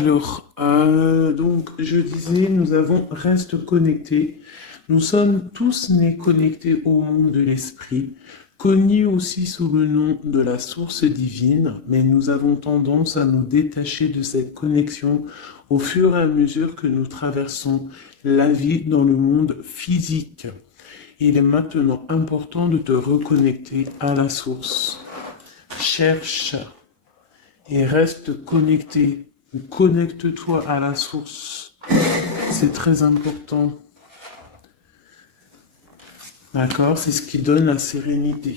Donc, je disais, reste connectés. Nous sommes tous nés connectés au monde de l'esprit, connus aussi sous le nom de la source divine, mais nous avons tendance à nous détacher de cette connexion au fur et à mesure que nous traversons la vie dans le monde physique. Il est maintenant important de te reconnecter à la source. Cherche et reste connecté. Connecte-toi à la source. C'est très important. D'accord? C'est ce qui donne la sérénité.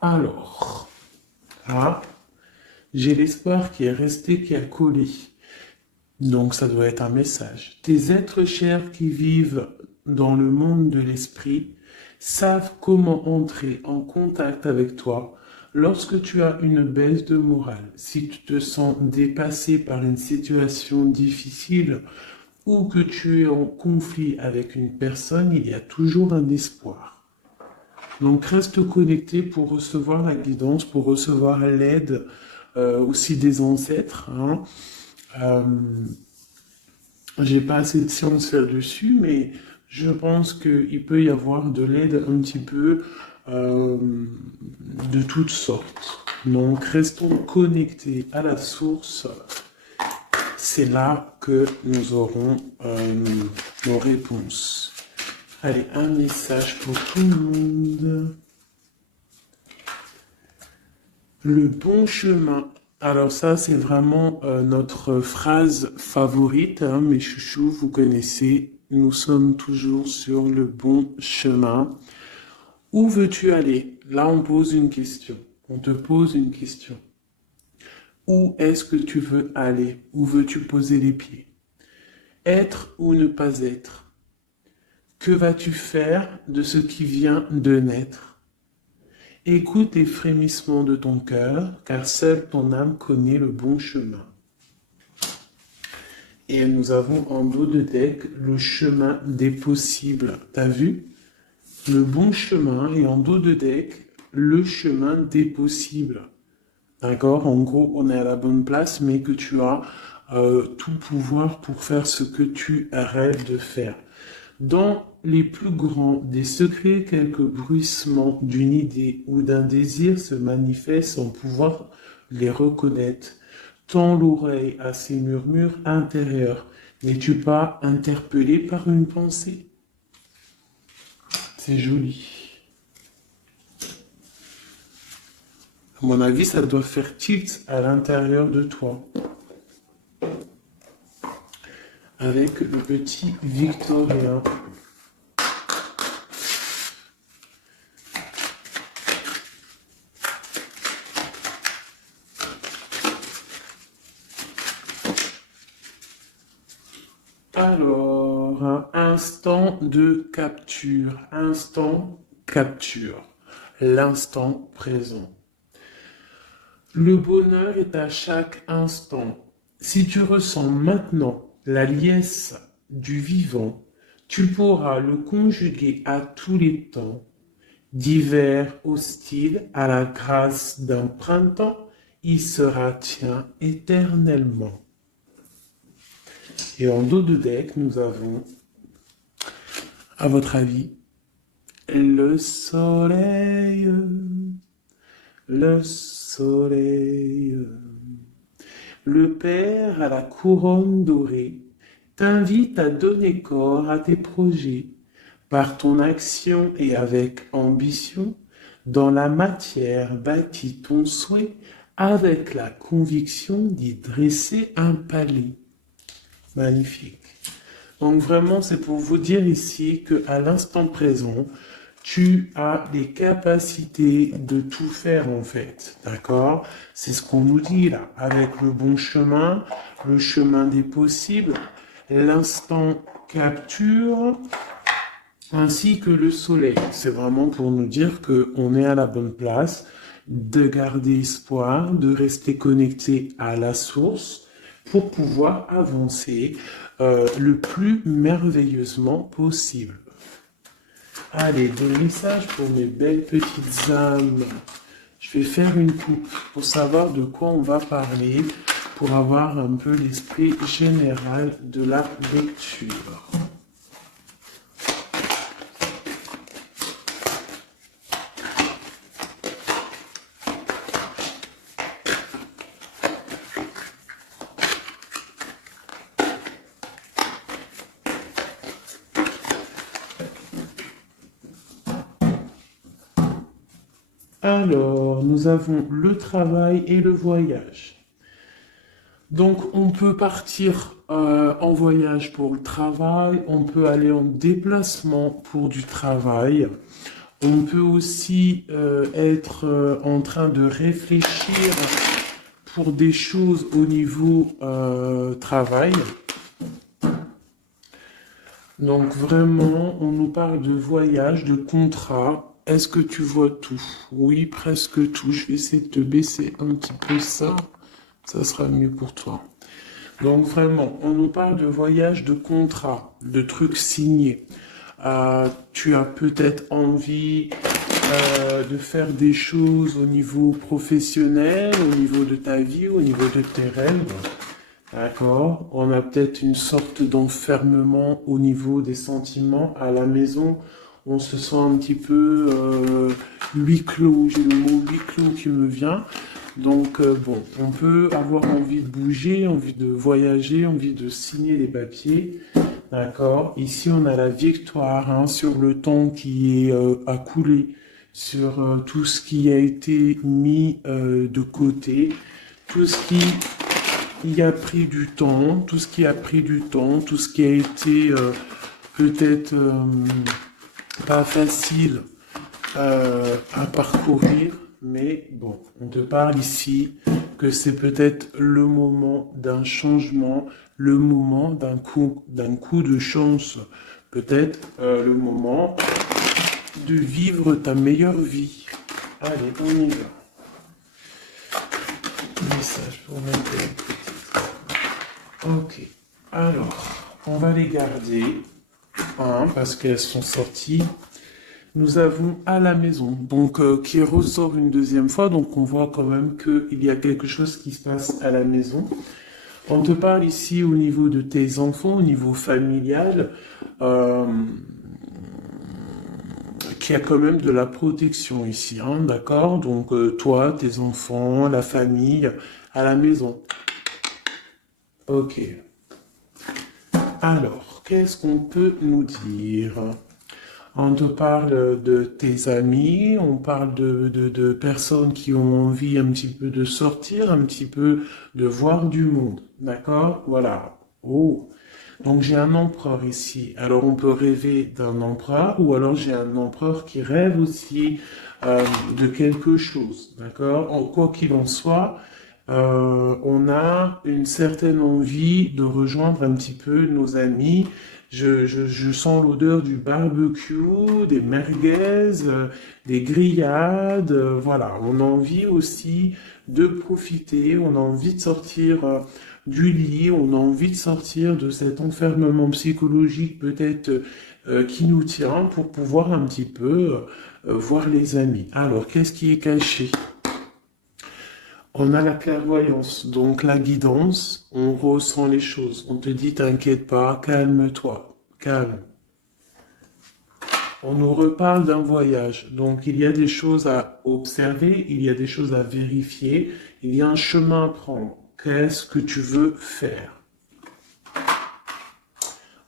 Alors, là, j'ai l'espoir qui est resté, qui a collé. Donc, ça doit être un message. Tes êtres chers qui vivent dans le monde de l'esprit savent comment entrer en contact avec toi lorsque tu as une baisse de morale, si tu te sens dépassé par une situation difficile ou que tu es en conflit avec une personne, il y a toujours un espoir. Donc reste connecté pour recevoir la guidance, pour recevoir l'aide aussi des ancêtres. J'ai pas assez de science là-dessus, mais je pense qu'il peut y avoir de l'aide un petit peu de toutes sortes. Donc restons connectés à la source. C'est là que nous aurons nos réponses. Allez, un message pour tout le monde. Le bon chemin. Alors ça, c'est vraiment notre phrase favorite, hein, mes chouchous, vous connaissez. Nous sommes toujours sur le bon chemin. Où veux-tu aller? Là, on pose une question. On te pose une question. Où est-ce que tu veux aller? Où veux-tu poser les pieds? Être ou ne pas être? Que vas-tu faire de ce qui vient de naître? Écoute les frémissements de ton cœur, car seule ton âme connaît le bon chemin. Et nous avons en dos de deck le chemin des possibles. T'as vu? Le bon chemin et en dos de deck, le chemin des possibles. D'accord? En gros, on est à la bonne place, mais que tu as tout pouvoir pour faire ce que tu rêves de faire. Dans les plus grands des secrets, quelques bruissements d'une idée ou d'un désir se manifestent sans pouvoir les reconnaître. Tends l'oreille à ces murmures intérieurs. N'es-tu pas interpellé par une pensée? C'est joli. À mon avis, ça doit faire tilt à l'intérieur de toi. Avec le petit Victorien. Alors, un instant de capture. Instant capture. L'instant présent. Le bonheur est à chaque instant. Si tu ressens maintenant la liesse du vivant, tu pourras le conjuguer à tous les temps. D'hiver hostile à la grâce d'un printemps, il sera tien éternellement. Et en dos de deck, nous avons, à votre avis, le soleil. Le soleil. Le Père à la couronne dorée t'invite à donner corps à tes projets par ton action et avec ambition. Dans la matière bâtis ton souhait avec la conviction d'y dresser un palais. Magnifique. Donc vraiment, c'est pour vous dire ici qu'à l'instant présent, tu as les capacités de tout faire en fait, d'accord? C'est ce qu'on nous dit là, avec le bon chemin, le chemin des possibles, l'instant capture, ainsi que le soleil. C'est vraiment pour nous dire qu'on est à la bonne place, de garder espoir, de rester connecté à la source pour pouvoir avancer le plus merveilleusement possible. Allez, des messages pour mes belles petites âmes. Je vais faire une coupe pour savoir de quoi on va parler, pour avoir un peu l'esprit général de la lecture. Alors, nous avons le travail et le voyage. Donc, on peut partir en voyage pour le travail, on peut aller en déplacement pour du travail, on peut aussi être en train de réfléchir pour des choses au niveau travail. Donc, vraiment, on nous parle de voyage, de contrat. Est-ce que tu vois tout? Oui, presque tout. Je vais essayer de te baisser un petit peu ça. Ça sera mieux pour toi. Donc vraiment, on nous parle de voyage, de contrat, de trucs signés. Tu as peut-être envie de faire des choses au niveau professionnel, au niveau de ta vie, au niveau de tes rêves. D'accord? On a peut-être une sorte d'enfermement au niveau des sentiments à la maison. On se sent un petit peu huis clos. J'ai le mot huis clos qui me vient. Donc bon, on peut avoir envie de bouger, envie de voyager, envie de signer les papiers. D'accord? Ici, on a la victoire hein, sur le temps qui est à couler, sur tout ce qui a été mis de côté, tout ce qui a pris du temps, tout ce qui a pris du temps, tout ce qui a été peut-être pas facile à parcourir, mais bon, on te parle ici que c'est peut-être le moment d'un changement, le moment d'un coup de chance, peut-être le moment de vivre ta meilleure vie. Allez, on y va. Message pour mettre. Ok, alors, on va les garder, hein, parce qu'elles sont sorties. Nous avons à la maison, donc qui ressort une deuxième fois, donc on voit quand même qu'il y a quelque chose qui se passe à la maison. On te parle ici au niveau de tes enfants, au niveau familial, qu'il y a quand même de la protection ici, hein, d'accord? Donc toi, tes enfants, la famille, à la maison. Ok. Alors, qu'est-ce qu'on peut nous dire? On te parle de tes amis, on parle de personnes qui ont envie un petit peu de sortir, un petit peu de voir du monde. D'accord? Voilà. Oh. Donc j'ai un empereur ici. Alors on peut rêver d'un empereur ou alors j'ai un empereur qui rêve aussi de quelque chose. D'accord? Quoi qu'il en soit, on a une certaine envie de rejoindre un petit peu nos amis. Je sens l'odeur du barbecue, des merguez, des grillades. Voilà, on a envie aussi de profiter, on a envie de sortir du lit, on a envie de sortir de cet enfermement psychologique peut-être qui nous tient pour pouvoir un petit peu voir les amis. Alors, qu'est-ce qui est caché? On a la clairvoyance, donc la guidance, on ressent les choses. On te dit, t'inquiète pas, calme-toi, calme. On nous reparle d'un voyage, donc il y a des choses à observer, il y a des choses à vérifier, il y a un chemin à prendre. Qu'est-ce que tu veux faire?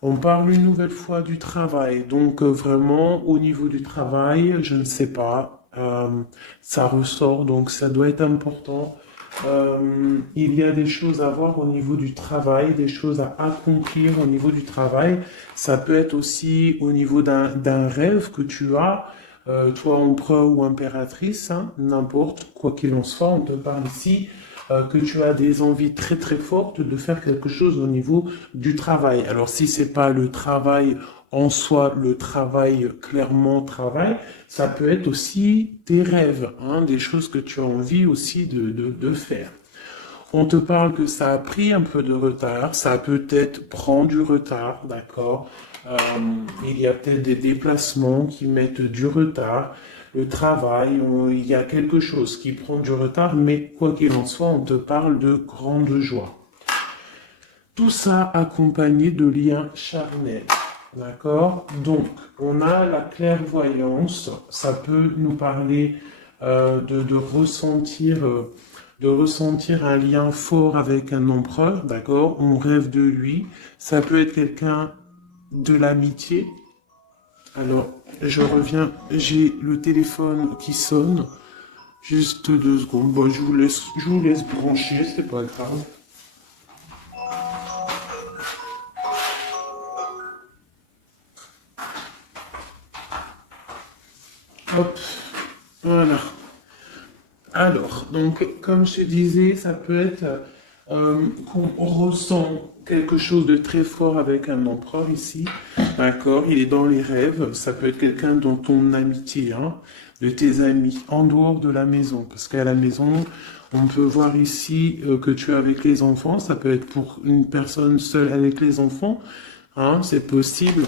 On parle une nouvelle fois du travail, donc vraiment au niveau du travail, je ne sais pas. Ça ressort, donc ça doit être important. Il y a des choses à voir au niveau du travail, des choses à accomplir au niveau du travail. Ça peut être aussi au niveau d'un rêve que tu as, toi empereur ou impératrice, hein, n'importe quoi qu'il en soit, on te parle ici que tu as des envies très très fortes de faire quelque chose au niveau du travail. Alors si c'est pas le travail en soi, le travail clairement travail, ça peut être aussi tes rêves, hein, des choses que tu as envie aussi de faire. On te parle que ça a pris un peu de retard, ça peut-être prend du retard, d'accord. Il y a peut-être des déplacements qui mettent du retard. le travail, il y a quelque chose qui prend du retard, mais quoi qu'il en soit, on te parle de grande joie. Tout ça accompagné de liens charnels. D'accord? Donc, on a la clairvoyance, ça peut nous parler de ressentir un lien fort avec un empereur, d'accord? On rêve de lui. Ça peut être quelqu'un de l'amitié. Alors, je reviens, j'ai le téléphone qui sonne. Juste 2 secondes. Bon, je vous laisse brancher, c'est pas grave. Hop, voilà. Alors, donc, comme je te disais, ça peut être qu'on ressent quelque chose de très fort avec un empereur ici, d'accord? Il est dans les rêves, ça peut être quelqu'un dont ton amitié, hein, de tes amis, en dehors de la maison, parce qu'à la maison, on peut voir ici que tu es avec les enfants, ça peut être pour une personne seule avec les enfants, hein, c'est possible.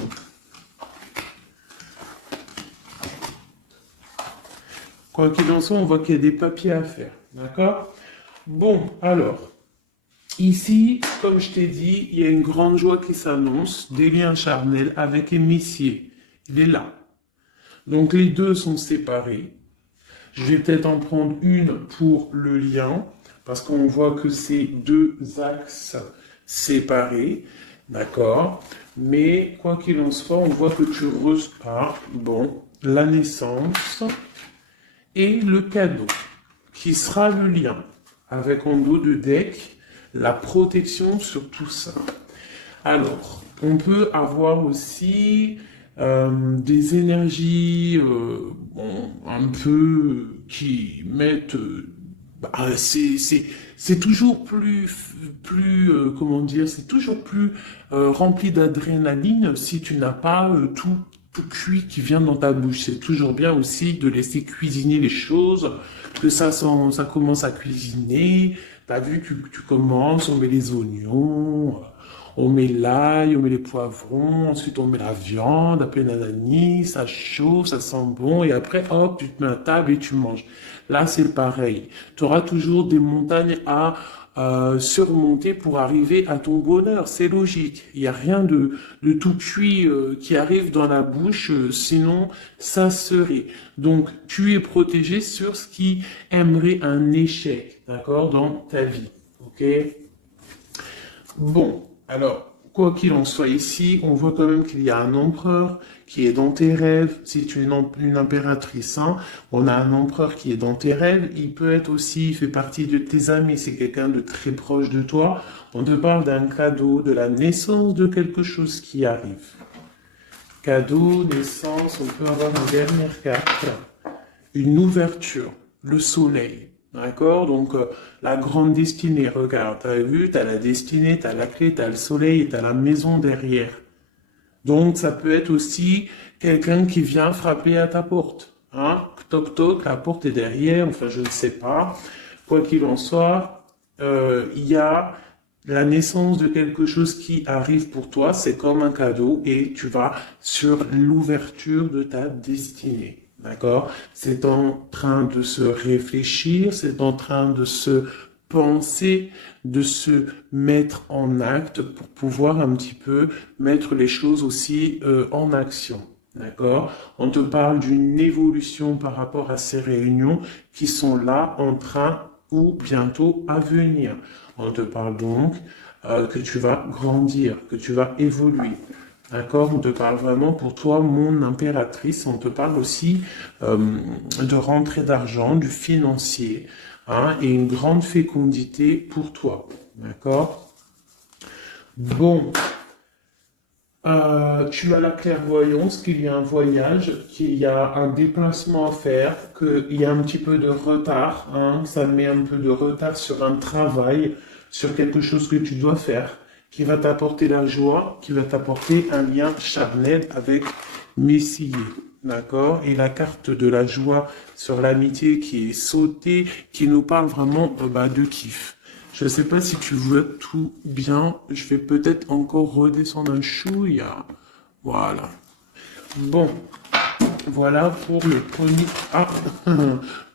Quoi qu'il en soit, on voit qu'il y a des papiers à faire. D'accord? Bon, alors, ici, comme je t'ai dit, il y a une grande joie qui s'annonce, des liens charnels avec Émissier. Il est là. Donc, les deux sont séparés. Je vais peut-être en prendre une pour le lien, parce qu'on voit que c'est 2 axes séparés. D'accord? Mais, quoi qu'il en soit, on voit que tu repars. Bon, la naissance et le cadeau, qui sera le lien, avec en dos de deck, la protection sur tout ça. Alors, on peut avoir aussi des énergies un peu qui mettent... c'est toujours comment dire, c'est toujours plus rempli d'adrénaline si tu n'as pas tout cuit qui vient dans ta bouche. C'est toujours bien aussi de laisser cuisiner les choses, que ça commence à cuisiner. T'as vu, tu commences, on met les oignons, on met l'ail, on met les poivrons, ensuite on met la viande, après nanani, ça chauffe, ça sent bon, et après, hop, tu te mets à table et tu manges. Là, c'est pareil. Tu auras toujours des montagnes à surmonter pour arriver à ton bonheur. C'est logique. Il n'y a rien de tout cuit qui arrive dans la bouche, sinon ça serait. Donc, tu es protégé sur ce qui aimerait un échec, d'accord, dans ta vie. Ok? Bon, alors, quoi qu'il en soit ici, on voit quand même qu'il y a un empereur qui est dans tes rêves. Si tu es une impératrice, hein, on a un empereur qui est dans tes rêves. Il peut être aussi, il fait partie de tes amis. C'est quelqu'un de très proche de toi. On te parle d'un cadeau, de la naissance de quelque chose qui arrive. Cadeau, naissance, on peut avoir une dernière carte. Une ouverture, le soleil. D'accord? Donc, la grande destinée, regarde, t'as vu, t'as la destinée, t'as la clé, t'as le soleil et t'as la maison derrière. Donc, ça peut être aussi quelqu'un qui vient frapper à ta porte. Hein? Toc toc, la porte est derrière, enfin, je ne sais pas. Quoi qu'il en soit, il y a la naissance de quelque chose qui arrive pour toi, c'est comme un cadeau et tu vas sur l'ouverture de ta destinée. D'accord? C'est en train de se réfléchir, c'est en train de se penser, de se mettre en acte pour pouvoir un petit peu mettre les choses aussi en action. D'accord? On te parle d'une évolution par rapport à ces réunions qui sont là en train ou bientôt à venir. On te parle donc que tu vas grandir, que tu vas évoluer. D'accord? On te parle vraiment pour toi, mon impératrice. On te parle aussi de rentrée d'argent, du financier, hein, et une grande fécondité pour toi. D'accord? Bon. Tu as la clairvoyance qu'il y a un voyage, qu'il y a un déplacement à faire, qu'il y a un petit peu de retard, hein, ça met un peu de retard sur un travail, sur quelque chose que tu dois faire, qui va t'apporter la joie, qui va t'apporter un lien charnel avec Messier. D'accord? Et la carte de la joie sur l'amitié qui est sautée, qui nous parle vraiment de kiff. Je ne sais pas si tu vois tout bien. Je vais peut-être encore redescendre un chouïa. Voilà. Bon. Voilà pour le premier,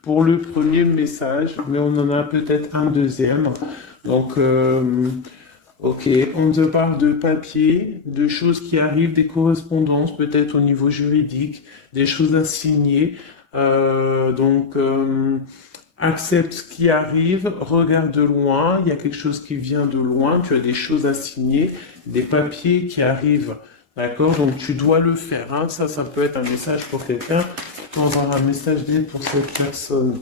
pour le premier message, mais on en a peut-être un deuxième. Donc, ok, on te parle de papier, de choses qui arrivent, des correspondances, peut-être au niveau juridique, des choses à signer. Accepte ce qui arrive, regarde de loin, il y a quelque chose qui vient de loin, tu as des choses à signer, des papiers qui arrivent. D'accord? Donc tu dois le faire. Hein. Ça peut être un message pour quelqu'un. Tu peux avoir un message d'aide pour cette personne.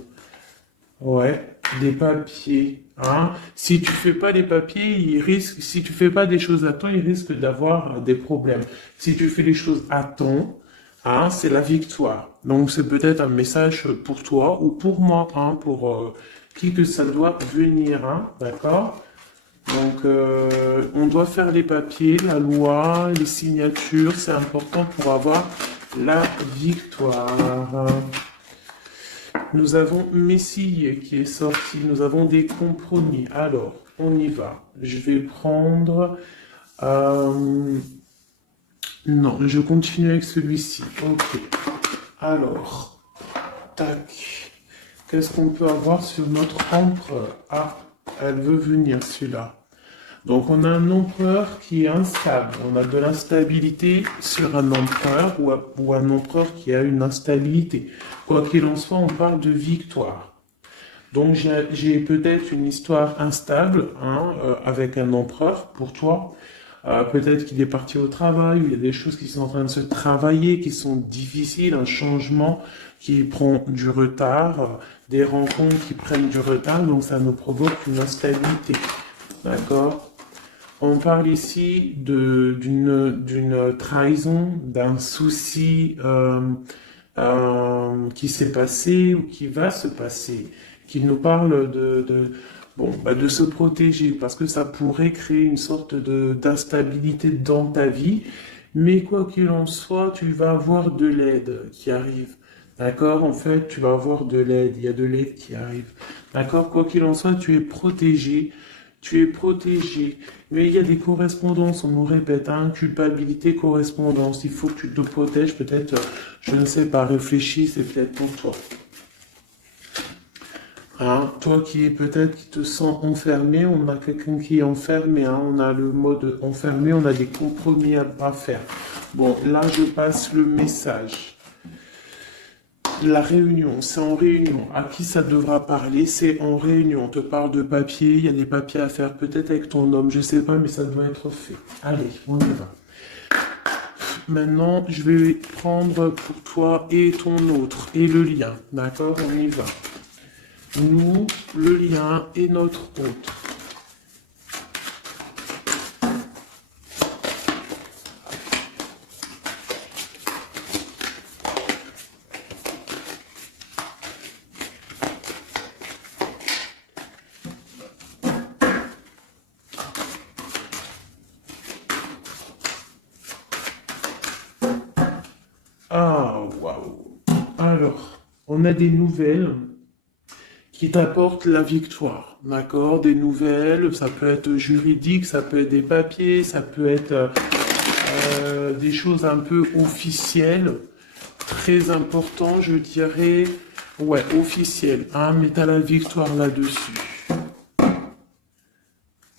Ouais, des papiers. Hein. Si tu fais pas les papiers, si tu fais pas des choses à temps, il risque d'avoir des problèmes. Si tu fais les choses à temps, hein, c'est la victoire. Donc c'est peut-être un message pour toi ou pour moi, hein, pour qui que ça doit venir, hein, d'accord? Donc on doit faire les papiers, la loi, les signatures, c'est important pour avoir la victoire. Nous avons Messie qui est sorti, nous avons des compromis. Alors, on y va. Je vais prendre... Non, je continue avec celui-ci. Ok. Alors, tac. Qu'est-ce qu'on peut avoir sur notre empereur? Ah, elle veut venir, celui-là. Donc, on a un empereur qui est instable. On a de l'instabilité sur un empereur ou un empereur qui a une instabilité. Quoi qu'il en soit, on parle de victoire. Donc, j'ai peut-être une histoire instable hein, avec un empereur pour toi. Peut-être qu'il est parti au travail, ou il y a des choses qui sont en train de se travailler, qui sont difficiles, un changement qui prend du retard, des rencontres qui prennent du retard, donc ça nous provoque une instabilité. D'accord? On parle ici d'une trahison, d'un souci qui s'est passé ou qui va se passer, qui nous parle de se protéger, parce que ça pourrait créer une sorte d'instabilité dans ta vie, mais quoi qu'il en soit, tu vas avoir de l'aide qui arrive. D'accord? En fait, tu vas avoir de l'aide, il y a de l'aide qui arrive. D'accord? Quoi qu'il en soit, tu es protégé. Tu es protégé. Mais il y a des correspondances, on nous répète, hein, culpabilité, correspondance. Il faut que tu te protèges, peut-être, je ne sais pas, réfléchis, c'est peut-être pour toi. Hein, toi qui te sens enfermé, on a quelqu'un qui est enfermé, hein, on a le mode enfermé, on a des compromis à faire. Bon, là je passe le message. La réunion, c'est en réunion. À qui ça devra parler? C'est en réunion. On te parle de papier, il y a des papiers à faire, peut-être avec ton homme, je sais pas, mais ça doit être fait. Allez, on y va. Maintenant, je vais prendre pour toi et ton autre, et le lien. D'accord? On y va. Nous, le lien et notre autre. Ah, waouh. Alors, on a des nouvelles qui t'apportent la victoire, d'accord? Des nouvelles, ça peut être juridique, ça peut être des papiers, ça peut être des choses un peu officielles, très important, je dirais, ouais, officielles, hein, mais t'as la victoire là-dessus.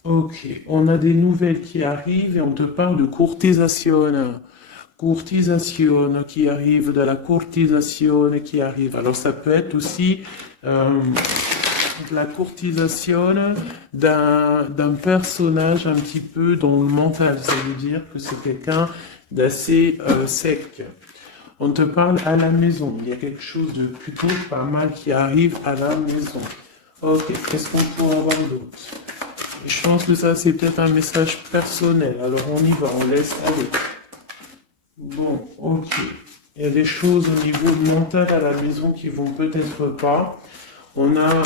Ok, on a des nouvelles qui arrivent et on te parle de courtisation. Courtisation qui arrive, de la courtisation qui arrive. Alors ça peut être aussi la courtisation d'un personnage un petit peu dans le mental. Ça veut dire que c'est quelqu'un d'assez sec. On te parle à la maison. Il y a quelque chose de plutôt pas mal qui arrive à la maison. Ok, qu'est-ce qu'on peut avoir d'autre? Je pense que ça, c'est peut-être un message personnel. Alors, on y va, on laisse aller. Bon, ok. Il y a des choses au niveau mental à la maison qui vont peut-être pas. On a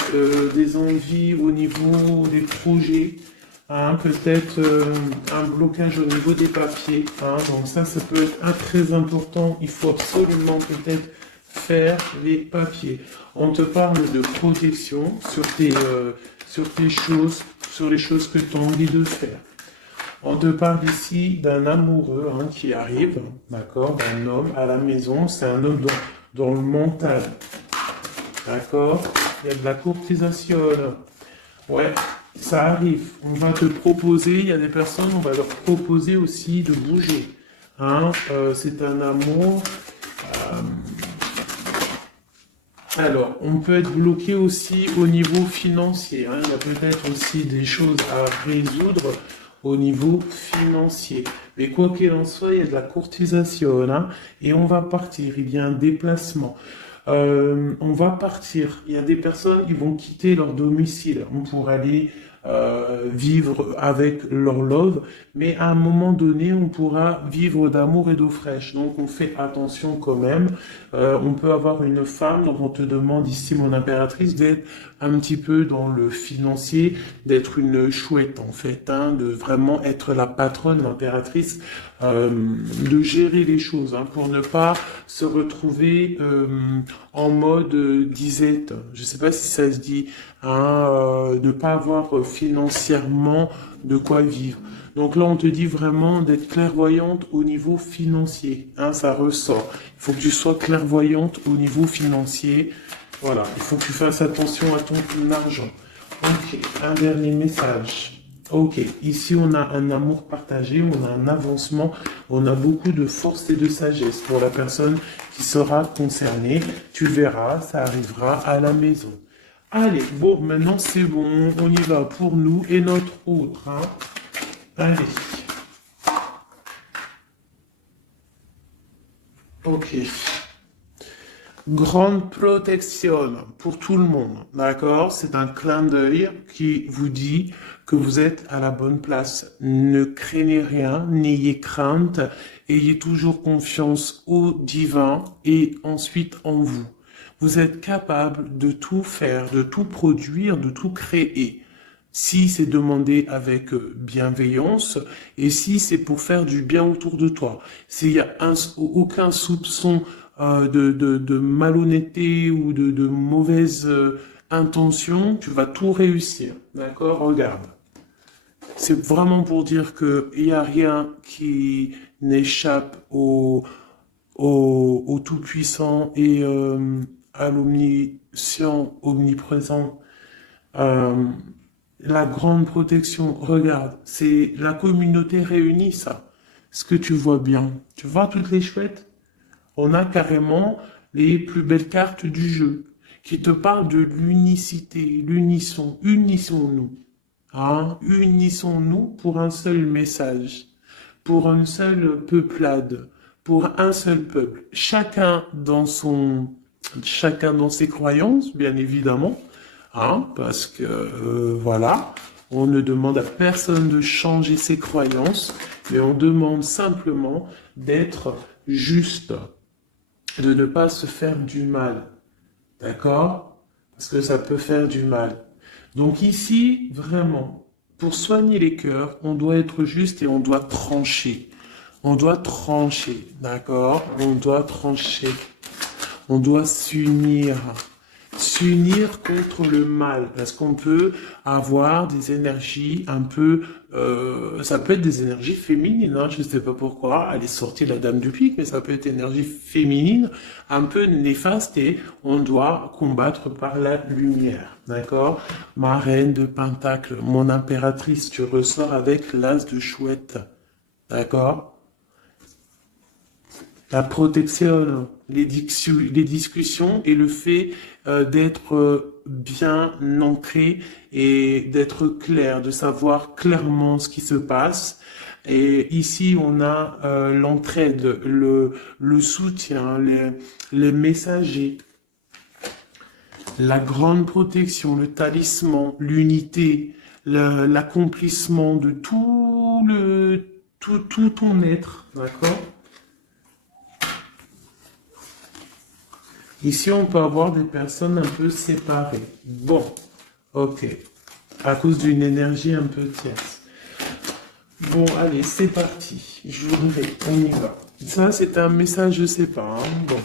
des envies au niveau des projets. Hein, peut-être un blocage au niveau des papiers. Hein, donc ça peut être très important. Il faut absolument peut-être faire les papiers. On te parle de protection sur tes choses, sur les choses que tu as envie de faire. On te parle ici d'un amoureux hein, qui arrive, d'accord, d'un homme à la maison. C'est un homme dans le mental, d'accord. Il y a de la courtisation. Ouais, ça arrive. On va te proposer, il y a des personnes, on va leur proposer aussi de bouger. Hein, c'est un amour. Alors, on peut être bloqué aussi au niveau financier. Hein. Il y a peut-être aussi des choses à résoudre au niveau financier. Mais quoi qu'il en soit, il y a de la courtisation. Hein, et on va partir. Il y a un déplacement. On va partir. Il y a des personnes qui vont quitter leur domicile. On pourrait aller vivre avec leur love, mais à un moment donné, on pourra vivre d'amour et d'eau fraîche. Donc, on fait attention quand même. On peut avoir une femme dont on te demande ici, mon impératrice, d'être un petit peu dans le financier, d'être une chouette en fait, hein, de vraiment être la patronne, l'impératrice, de gérer les choses, hein, pour ne pas se retrouver en mode disette. Je sais pas si ça se dit, hein, ne pas avoir financièrement de quoi vivre. Donc là, on te dit vraiment d'être clairvoyante au niveau financier. Hein, ça ressort. Il faut que tu sois clairvoyante au niveau financier. Voilà, il faut que tu fasses attention à ton argent. Ok, un dernier message. Ok, ici on a un amour partagé, on a un avancement, on a beaucoup de force et de sagesse pour la personne qui sera concernée. Tu verras, ça arrivera à la maison. Allez, bon, maintenant c'est bon, on y va pour nous et notre autre. Hein. Allez. Ok. Grande protection pour tout le monde, d'accord? C'est un clin d'œil qui vous dit que vous êtes à la bonne place. Ne craignez rien, n'ayez crainte, ayez toujours confiance au divin et ensuite en vous. Vous êtes capable de tout faire, de tout produire, de tout créer. Si c'est demandé avec bienveillance et si c'est pour faire du bien autour de toi. S'il y a aucun soupçon de malhonnêteté ou de mauvaise intention, tu vas tout réussir. D'accord? Regarde. C'est vraiment pour dire que il n'y a rien qui n'échappe au Tout-Puissant et à l'Omniscient, omniprésent. Euh, la grande protection, regarde, c'est la communauté réunie, ça. Ce que tu vois bien. Tu vois toutes les chouettes? On a carrément les plus belles cartes du jeu qui te parlent de l'unicité, l'unisson. Unissons-nous. Hein? Unissons-nous pour un seul message, pour une seule peuplade, pour un seul peuple. Chacun dans ses croyances, bien évidemment. Hein, parce que voilà, on ne demande à personne de changer ses croyances, mais on demande simplement d'être juste, de ne pas se faire du mal, d'accord? Parce que ça peut faire du mal. Donc ici, vraiment, pour soigner les cœurs, on doit être juste et on doit trancher. On doit trancher, d'accord? On doit trancher. On doit s'unir. S'unir contre le mal, parce qu'on peut avoir des énergies un peu, ça peut être des énergies féminines, hein, je ne sais pas pourquoi, elle est sortie la dame du pique, mais ça peut être énergie féminine, un peu néfaste, et on doit combattre par la lumière, d'accord? Ma reine de Pentacle, mon impératrice, tu ressors avec l'as de chouette, d'accord? La protection, les discussions et le fait d'être bien ancré et d'être clair, de savoir clairement ce qui se passe. Et ici, on a l'entraide, le soutien, les messagers, la grande protection, le talisman, l'unité, l'accomplissement de tout ton être, d'accord? Ici, on peut avoir des personnes un peu séparées. Bon, ok. À cause d'une énergie un peu tierce. Bon, allez, c'est parti. Je voudrais, on y va. Ça, c'est un message, je sais pas. Hein. Bon.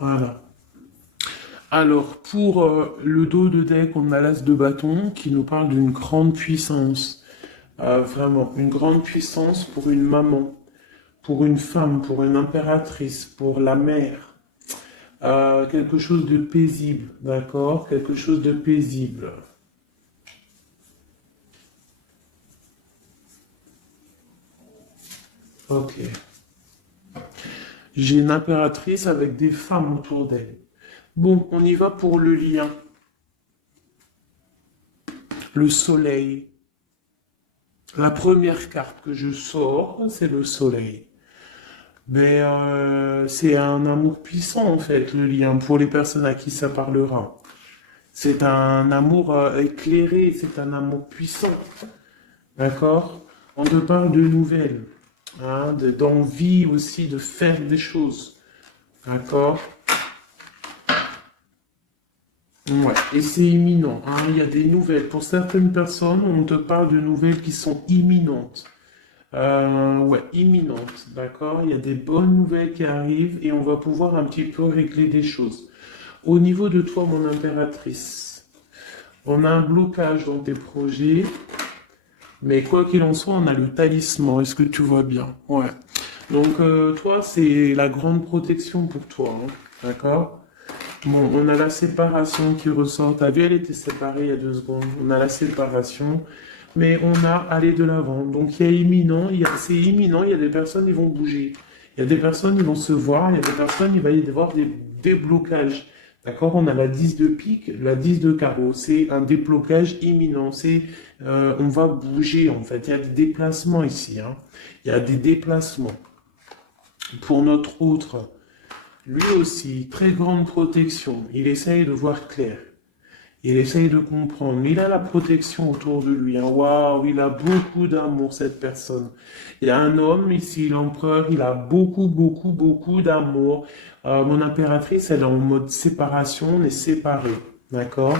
Voilà. Alors, pour le dos de deck, on a l'as de bâton qui nous parle d'une grande puissance. Vraiment, une grande puissance pour une maman, pour une femme, pour une impératrice, pour la mère. Quelque chose de paisible, d'accord? Quelque chose de paisible. Ok. J'ai une impératrice avec des femmes autour d'elle. Bon, on y va pour le lien. Le soleil. La première carte que je sors, c'est le soleil. Mais c'est un amour puissant en fait, le lien, pour les personnes à qui ça parlera. C'est un amour éclairé, c'est un amour puissant. D'accord? On te parle de nouvelles, hein, d'envie aussi de faire des choses. D'accord? Ouais, et c'est imminent, hein, il y a des nouvelles. Pour certaines personnes, on te parle de nouvelles qui sont imminentes. Ouais, imminentes, d'accord? Il y a des bonnes nouvelles qui arrivent et on va pouvoir un petit peu régler des choses. Au niveau de toi, mon impératrice, on a un blocage dans tes projets, mais quoi qu'il en soit, on a le talisman. Est-ce que tu vois bien? Ouais. Donc, toi, c'est la grande protection pour toi, hein, d'accord? Bon, on a la séparation qui ressort. T'as vu, elle était séparée il y a 2 secondes. On a la séparation, mais on a aller de l'avant. Donc il y a imminent, c'est imminent. Il y a des personnes qui vont bouger. Il y a des personnes qui vont se voir. Il y a des personnes, il va y avoir des déblocages. D'accord? On a la 10 de pique, la 10 de carreau. C'est un déblocage imminent. On va bouger en fait. Il y a des déplacements ici, hein. Il y a des déplacements. Pour notre autre. Lui aussi, très grande protection. Il essaye de voir clair. Il essaye de comprendre. Il a la protection autour de lui, hein. Waouh, il a beaucoup d'amour, cette personne. Il y a un homme ici, l'empereur, il a beaucoup, beaucoup, beaucoup d'amour. Mon impératrice, elle est en mode séparation, on est séparés. D'accord?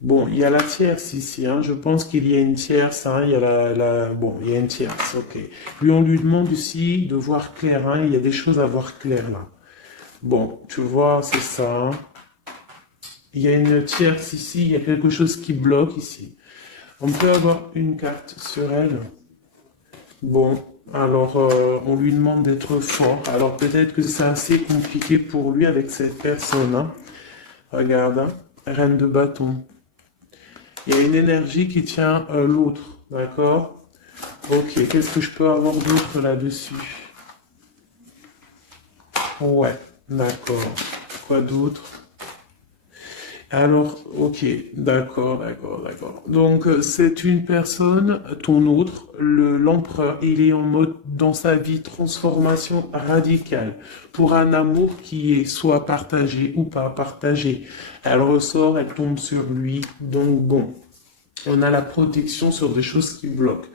Bon, il y a la tierce ici, hein. Je pense qu'il y a une tierce, hein. Il y a bon, il y a une tierce, ok. Lui, on lui demande ici de voir clair, hein. Il y a des choses à voir clair, là. Bon, tu vois, c'est ça, hein. Il y a une tierce ici, il y a quelque chose qui bloque ici. On peut avoir une carte sur elle. Bon, alors on lui demande d'être fort. Alors peut-être que c'est assez compliqué pour lui avec cette personne, hein. Regarde, hein. Reine de bâton. Il y a une énergie qui tient l'autre, d'accord? Ok, qu'est-ce que je peux avoir d'autre là-dessus? Ouais, d'accord. Quoi d'autre? Alors, ok, d'accord, d'accord, d'accord. Donc, c'est une personne, ton autre, l'empereur, il est en mode, dans sa vie, transformation radicale, pour un amour qui est soit partagé ou pas partagé. Elle ressort, elle tombe sur lui, donc bon. On a la protection sur des choses qui bloquent.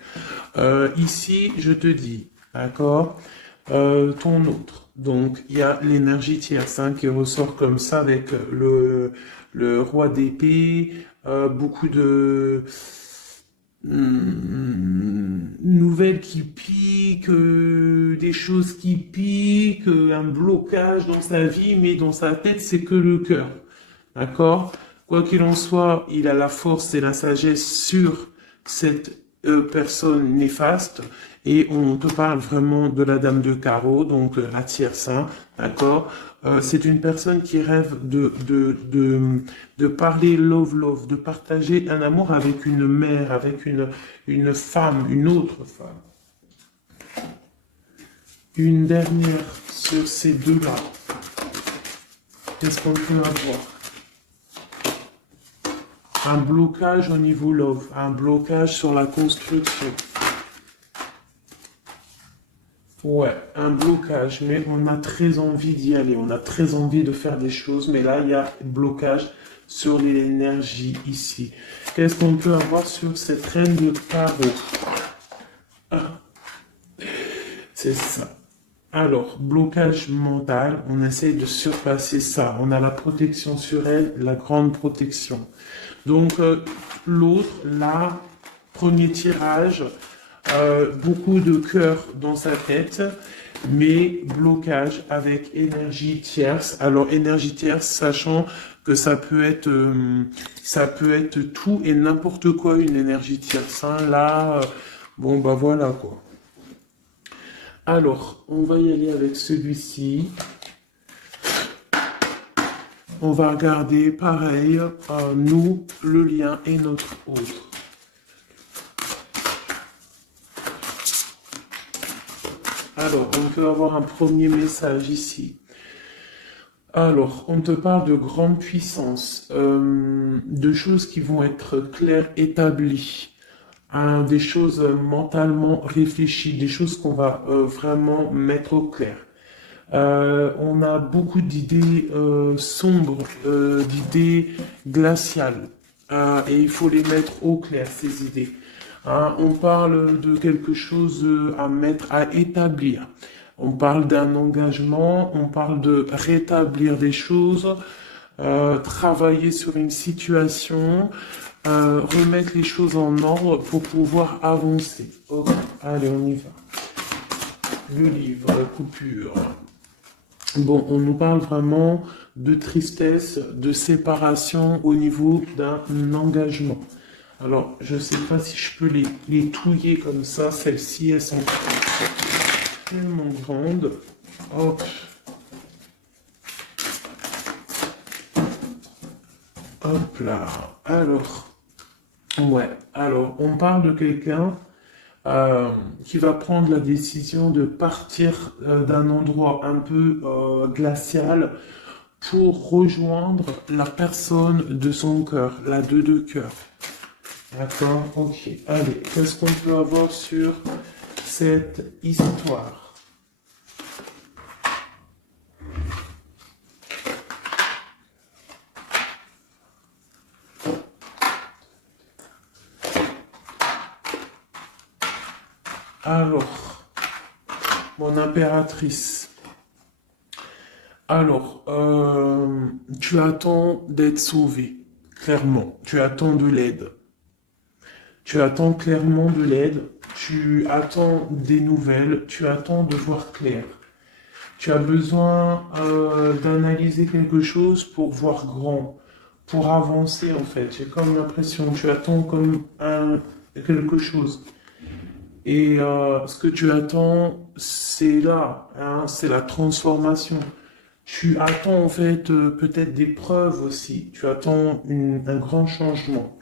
Ici, je te dis, d'accord, ton autre. Donc, il y a l'énergie tierce, hein, qui ressort comme ça avec le roi d'épée, beaucoup de nouvelles qui piquent, des choses qui piquent, un blocage dans sa vie, mais dans sa tête, c'est que le cœur. D'accord? Quoi qu'il en soit, il a la force et la sagesse sur cette personne néfaste. Et on te parle vraiment de la dame de carreau, donc la tierce, hein, d'accord? C'est une personne qui rêve de parler love, de partager un amour avec une mère, avec une femme, une autre femme. Une dernière sur ces deux-là. Qu'est-ce qu'on peut avoir? Un blocage au niveau love, un blocage sur la construction. Ouais, un blocage, mais on a très envie d'y aller, on a très envie de faire des choses, mais là, il y a blocage sur l'énergie ici. Qu'est-ce qu'on peut avoir sur cette reine de carreau? Ah, c'est ça. Alors, blocage mental, on essaie de surpasser ça. On a la protection sur elle, la grande protection. Donc, l'autre, là, premier tirage, beaucoup de cœur dans sa tête. mais blocage avec énergie tierce. Alors énergie tierce, sachant que ça peut être tout et n'importe quoi une énergie tierce. Hein. Là, bon bah voilà quoi. Alors, on va y aller avec celui-ci. On va regarder pareil, nous, le lien et notre autre. Alors, on peut avoir un premier message ici. Alors, on te parle de grande puissance, de choses qui vont être claires, établies, hein, des choses mentalement réfléchies, des choses qu'on va vraiment mettre au clair. On a beaucoup d'idées sombres, d'idées glaciales, et il faut les mettre au clair, ces idées. Hein, on parle de quelque chose à mettre, à établir. On parle d'un engagement, on parle de rétablir des choses, travailler sur une situation, remettre les choses en ordre pour pouvoir avancer. Ok, allez, on y va. Le livre, la coupure. Bon, on nous parle vraiment de tristesse, de séparation au niveau d'un engagement. Alors, je ne sais pas si je peux les touiller comme ça. Celles-ci, elles sont tellement grandes. Hop. Hop là. Alors, ouais. Alors, on parle de quelqu'un qui va prendre la décision de partir d'un endroit un peu glacial pour rejoindre la personne de son cœur, la deux de cœur. D'accord, ok. Allez, qu'est-ce qu'on peut avoir sur cette histoire? Alors, mon impératrice. Alors, tu attends d'être sauvé, clairement. Tu attends de l'aide. Tu attends clairement de l'aide, tu attends des nouvelles, tu attends de voir clair. Tu as besoin d'analyser quelque chose pour voir grand, pour avancer en fait. J'ai comme l'impression, tu attends comme quelque chose. Et ce que tu attends, c'est là, hein, c'est la transformation. Tu attends en fait peut-être des preuves aussi. Tu attends un grand changement.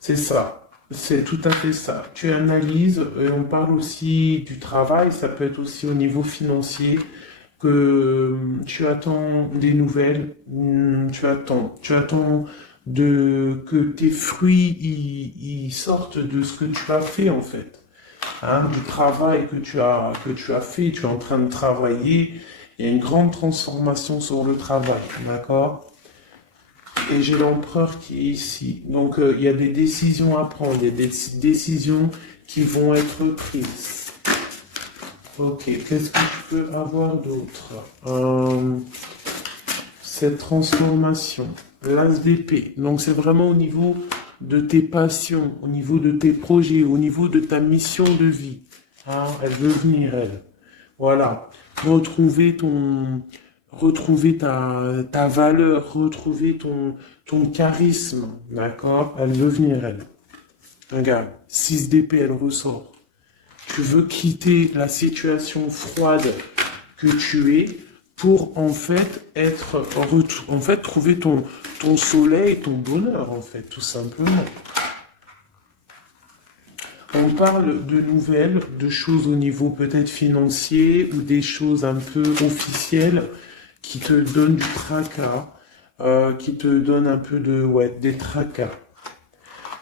C'est ça, c'est tout à fait ça. Tu analyses, et on parle aussi du travail, ça peut être aussi au niveau financier, que tu attends des nouvelles, tu attends que tes fruits ils sortent de ce que tu as fait en fait. Hein, du travail que tu as fait, tu es en train de travailler, il y a une grande transformation sur le travail, d'accord? Et j'ai l'empereur qui est ici. Donc, il y a des décisions à prendre, il y a des décisions qui vont être prises. Ok, qu'est-ce que je peux avoir d'autre? Cette transformation, l'as d'épée. Donc, c'est vraiment au niveau de tes passions, au niveau de tes projets, au niveau de ta mission de vie. Hein, elle veut venir, elle. Voilà. Retrouver ta valeur, retrouver ton charisme, d'accord? Elle veut venir, elle. Regarde, 6 d'épée, elle ressort. Tu veux quitter la situation froide que tu es pour en fait trouver ton soleil, ton bonheur, en fait, tout simplement. On parle de nouvelles, de choses au niveau peut-être financier ou des choses un peu officielles qui te donnent du tracas, qui te donnent un peu des tracas.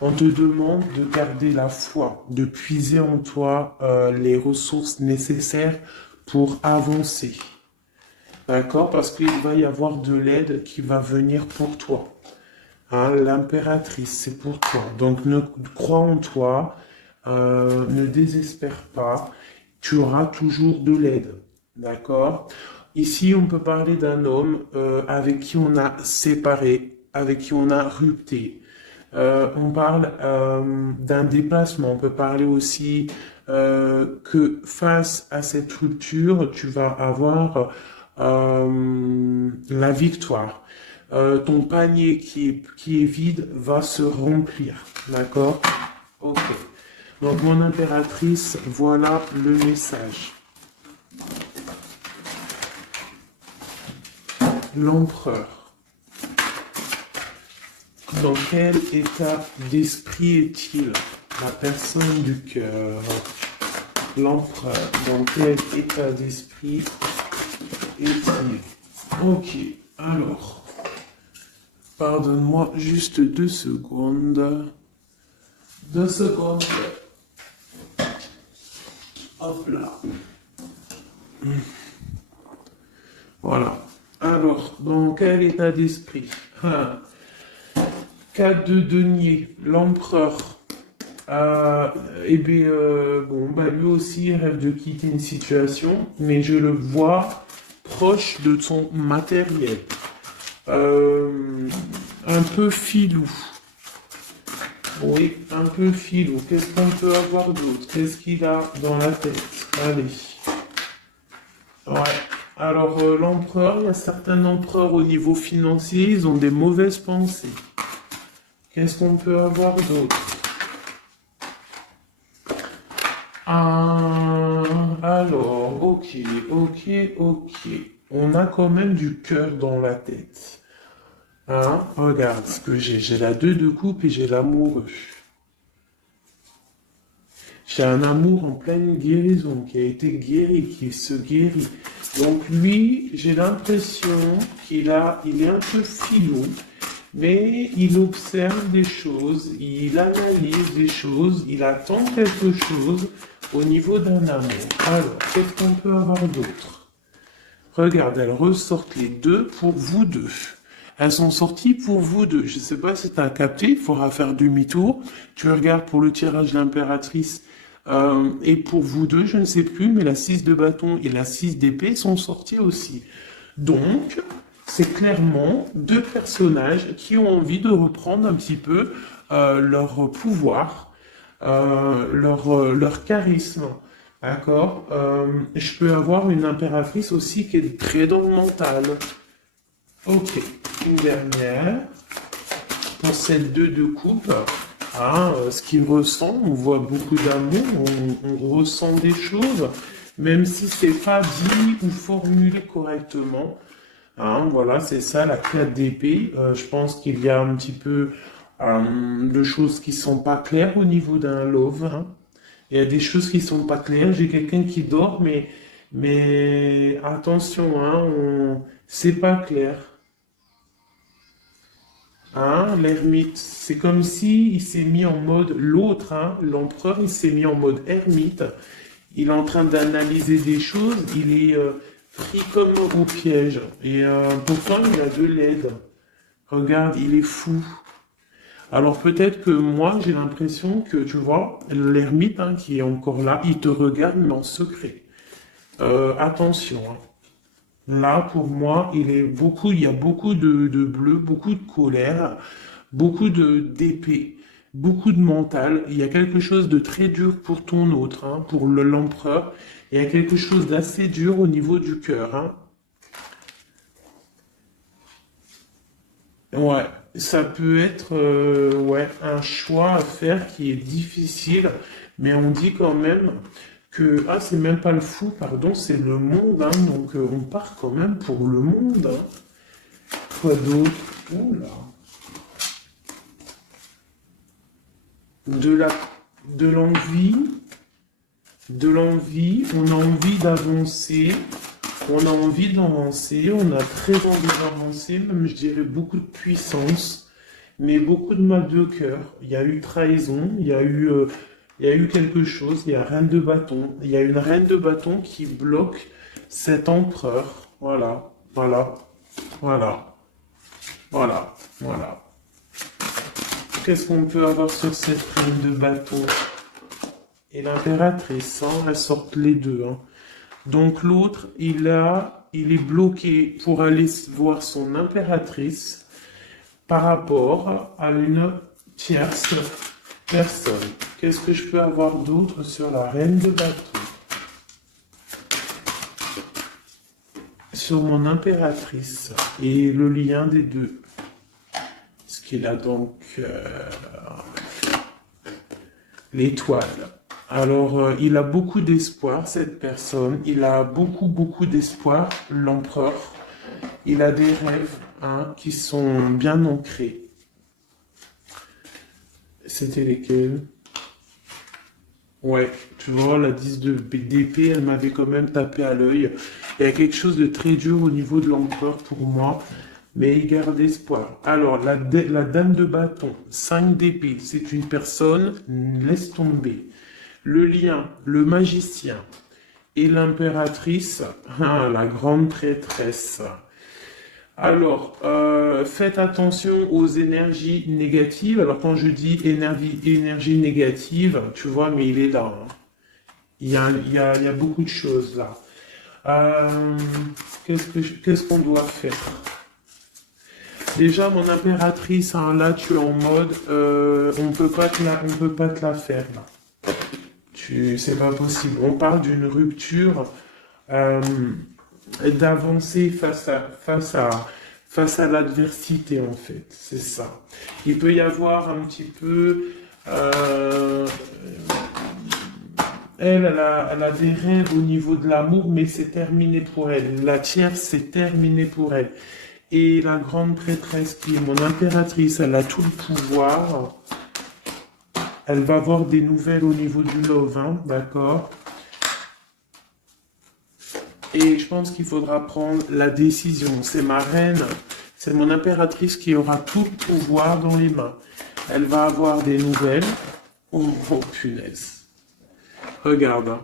On te demande de garder la foi, de puiser en toi les ressources nécessaires pour avancer. D'accord? Parce qu'il va y avoir de l'aide qui va venir pour toi. Hein, l'impératrice, c'est pour toi. Donc, crois en toi, ne désespère pas. Tu auras toujours de l'aide. D'accord? Ici, on peut parler d'un homme avec qui on a séparé, avec qui on a rupté. On parle d'un déplacement. On peut parler aussi que face à cette rupture, tu vas avoir la victoire. Ton panier qui est vide va se remplir. D'accord? Ok. Donc, mon impératrice, voilà le message. L'empereur. Dans quel état d'esprit est-il? La personne du cœur. L'empereur. Dans quel état d'esprit est-il? Ok. Alors, pardonne-moi juste 2 secondes. 2 secondes. Hop là. Voilà. Alors, dans quel état d'esprit? 4 de denier, l'empereur. Bon, bah lui aussi il rêve de quitter une situation, mais je le vois proche de son matériel. Un peu filou. Oui, un peu filou. Qu'est-ce qu'on peut avoir d'autre? Qu'est-ce qu'il a dans la tête? Allez. Ouais. Alors, l'empereur, il y a certains empereurs au niveau financier, ils ont des mauvaises pensées. Qu'est-ce qu'on peut avoir d'autre? Alors, ok. On a quand même du cœur dans la tête. Hein? Regarde ce que j'ai. J'ai la 2 de coupe et j'ai l'amoureux. J'ai un amour en pleine guérison, qui a été guéri, qui se guérit. Donc lui, j'ai l'impression il est un peu filou, mais il observe des choses, il analyse des choses, il attend quelque chose au niveau d'un amour. Alors, qu'est-ce qu'on peut avoir d'autre? Regarde, elles ressortent les 2 pour vous deux. Elles sont sorties pour vous deux. Je ne sais pas si tu as capté, il faudra faire demi-tour. Tu regardes pour le tirage de l'impératrice. Et pour vous deux, je ne sais plus, mais la 6 de bâton et la 6 d'épée sont sorties aussi. Donc, c'est clairement 2 personnages qui ont envie de reprendre un petit peu leur pouvoir, leur charisme. D'accord? Je peux avoir une impératrice aussi qui est très dans le mental. Ok, une dernière. Pour cette 2 de coupe, ce qu'il ressent, on voit beaucoup d'amour, on ressent des choses, même si c'est pas dit ou formulé correctement. Voilà, c'est ça, la 4 d'épée. Je pense qu'il y a un petit peu de choses qui sont pas claires au niveau d'un love. Il y a des choses qui sont pas claires. J'ai quelqu'un qui dort, mais attention, c'est pas clair. L'ermite, c'est comme si il s'est mis en mode l'autre, l'empereur, il s'est mis en mode ermite. Il est en train d'analyser des choses, il est pris comme au piège. Et pourtant, il a de l'aide. Regarde, il est fou. Alors peut-être que moi, j'ai l'impression que, tu vois, l'ermite qui est encore là, il te regarde, mais en secret. Attention. Là, pour moi, il y a beaucoup de bleu, beaucoup de colère, beaucoup d'épée, beaucoup de mental. Il y a quelque chose de très dur pour ton autre, pour l'empereur. Il y a quelque chose d'assez dur au niveau du cœur. Ouais, ça peut être un choix à faire qui est difficile, mais on dit quand même que c'est même pas le fou, pardon, c'est le monde, donc on part quand même pour le monde. Quoi d'autre? Oula. De l'envie, on a envie d'avancer. On a envie d'avancer, on a très envie d'avancer, même je dirais beaucoup de puissance, mais beaucoup de mal de cœur. Il y a eu trahison, il y a eu quelque chose, il y a reine de bâton. Il y a une reine de bâton qui bloque cet empereur. Voilà. Qu'est-ce qu'on peut avoir sur cette reine de bâton? Et l'impératrice, elles sortent les 2. Donc l'autre, il est bloqué pour aller voir son impératrice par rapport à une tierce personne. Qu'est-ce que je peux avoir d'autre sur la reine de bateau? Sur mon impératrice et le lien des deux. Ce qu'il a donc l'étoile. Alors, il a beaucoup d'espoir, cette personne. Il a beaucoup d'espoir, l'empereur. Il a des rêves qui sont bien ancrés. C'était lesquels? Ouais, tu vois, la 10 d'épée, elle m'avait quand même tapé à l'œil. Il y a quelque chose de très dur au niveau de l'empereur pour moi, mais il garde espoir. Alors, la dame de bâton, 5 d'épée, c'est une personne, laisse tomber. Le lien, le magicien et l'impératrice, la grande traîtresse. Alors, faites attention aux énergies négatives. Alors, quand je dis énergie négative, tu vois, mais il est là. Il y a beaucoup de choses là. Qu'est-ce qu'on doit faire? Déjà, mon impératrice, là, tu es en mode, on peut pas te la faire là. C'est pas possible. On parle d'une rupture. D'avancer face à l'adversité, en fait. C'est ça. Il peut y avoir un petit peu... elle a des rêves au niveau de l'amour, mais c'est terminé pour elle. La tierce, c'est terminé pour elle. Et la grande prêtresse, qui est mon impératrice, elle a tout le pouvoir. Elle va avoir des nouvelles au niveau du love, d'accord? Et je pense qu'il faudra prendre la décision. C'est ma reine, c'est mon impératrice qui aura tout le pouvoir dans les mains. Elle va avoir des nouvelles. Oh, punaise. Regarde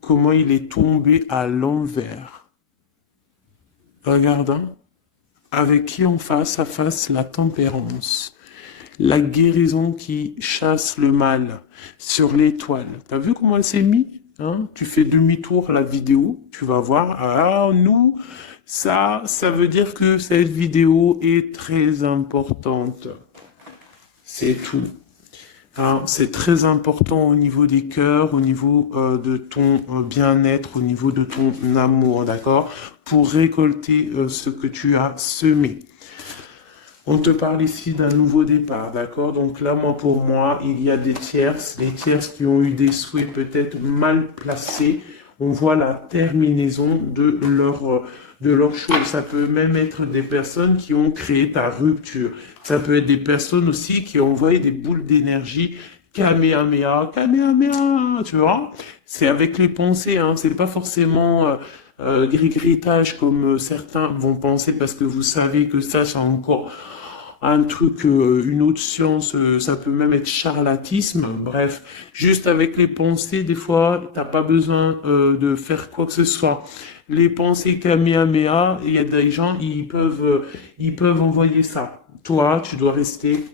comment il est tombé à l'envers. Regarde, avec qui en face à face la tempérance. La guérison qui chasse le mal sur l'étoile. T'as vu comment elle s'est mise? Tu fais demi-tour à la vidéo, tu vas voir. Ah, nous, ça veut dire que cette vidéo est très importante. C'est tout. C'est très important au niveau des cœurs, au niveau de ton bien-être, au niveau de ton amour, d'accord? Pour récolter ce que tu as semé. On te parle ici d'un nouveau départ, d'accord? Donc là, pour moi, il y a des tierces, les tierces qui ont eu des souhaits peut-être mal placés. On voit la terminaison de leur chose. Ça peut même être des personnes qui ont créé ta rupture. Ça peut être des personnes aussi qui ont envoyé des boules d'énergie. Kamehameha, Kamehameha, tu vois? C'est avec les pensées, c'est pas forcément gris-gritage comme certains vont penser parce que vous savez que ça, c'est encore un truc, une autre science, ça peut même être charlatisme. Bref, juste avec les pensées, des fois, t'as pas besoin de faire quoi que ce soit. Les pensées Kamehameha, il y a des gens, ils peuvent envoyer ça. Toi, tu dois rester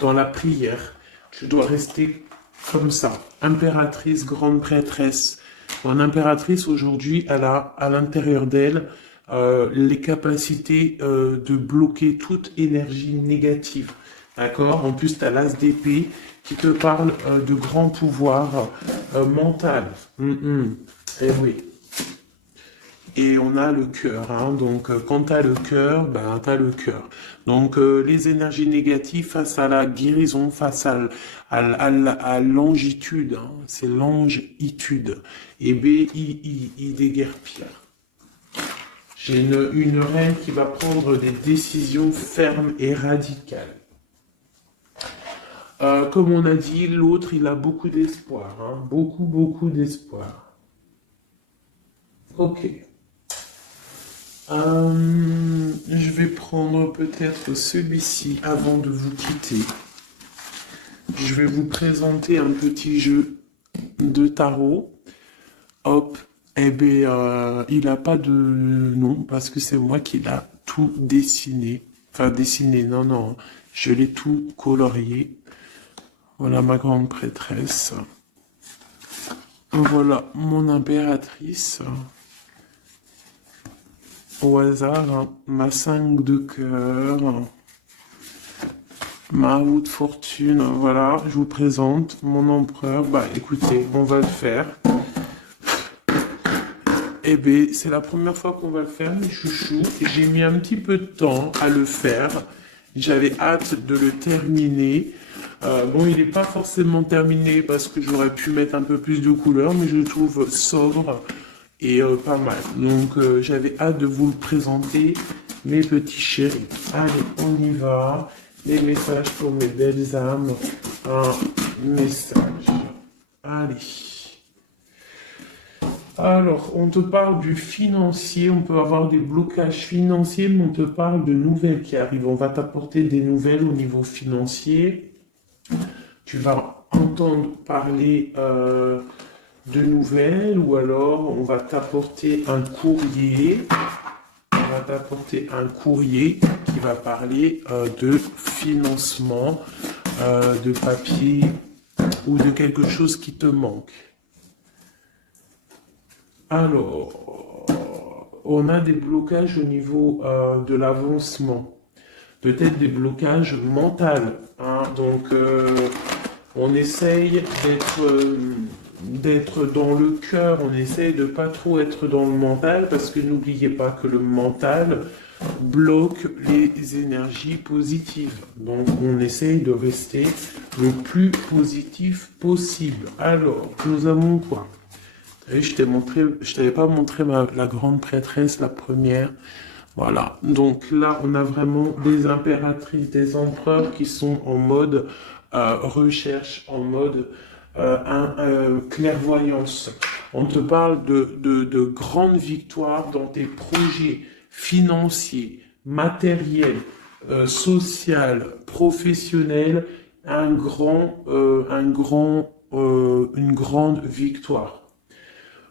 dans la prière. Tu dois rester comme ça. Impératrice, grande prêtresse. Mon impératrice, aujourd'hui, elle a à l'intérieur d'elle les capacités de bloquer toute énergie négative. D'accord? En plus, tu as l'as d'épée qui te parle de grand pouvoir mental. Eh oui. Et on a le cœur, donc quand tu as le cœur, tu as le cœur. Donc les énergies négatives face à la guérison, face à l'angitude, c'est l'angitude. Et B-I-I déguerpir. J'ai une reine qui va prendre des décisions fermes et radicales. Comme on a dit, l'autre, il a beaucoup d'espoir, beaucoup d'espoir. Ok. Je vais prendre peut-être celui-ci avant de vous quitter. Je vais vous présenter un petit jeu de tarot. Hop, eh bien, il n'a pas de nom parce que c'est moi qui l'a tout dessiné. Enfin, dessiné, non, je l'ai tout colorié. Voilà ma grande prêtresse. Voilà mon impératrice. Au hasard, ma 5 de cœur. Ma roue de fortune, voilà, je vous présente mon empereur. Bah écoutez, on va le faire. Eh bien, c'est la première fois qu'on va le faire, mes chouchous. J'ai mis un petit peu de temps à le faire. J'avais hâte de le terminer. Bon, il n'est pas forcément terminé parce que j'aurais pu mettre un peu plus de couleurs, mais je le trouve sobre et pas mal. Donc, j'avais hâte de vous le présenter, mes petits chéris. Allez, on y va. Les messages pour mes belles âmes. Un message. Allez. Alors, on te parle du financier, on peut avoir des blocages financiers, mais on te parle de nouvelles qui arrivent. On va t'apporter des nouvelles au niveau financier. Tu vas entendre parler de nouvelles ou alors on va t'apporter un courrier. On va t'apporter un courrier qui va parler de financement, de papier ou de quelque chose qui te manque. Alors, on a des blocages au niveau de l'avancement, peut-être des blocages mentaux, hein. Donc, on essaye d'être dans le cœur, on essaye de pas trop être dans le mental, parce que n'oubliez pas que le mental bloque les énergies positives. Donc, on essaye de rester le plus positif possible. Alors, nous avons quoi? Et je t'avais pas montré la grande prêtresse, la première. Voilà. Donc là, on a vraiment des impératrices, des empereurs qui sont en mode recherche, en mode clairvoyance. On te parle de grandes victoires dans tes projets financiers, matériels, social, professionnels, une grande victoire.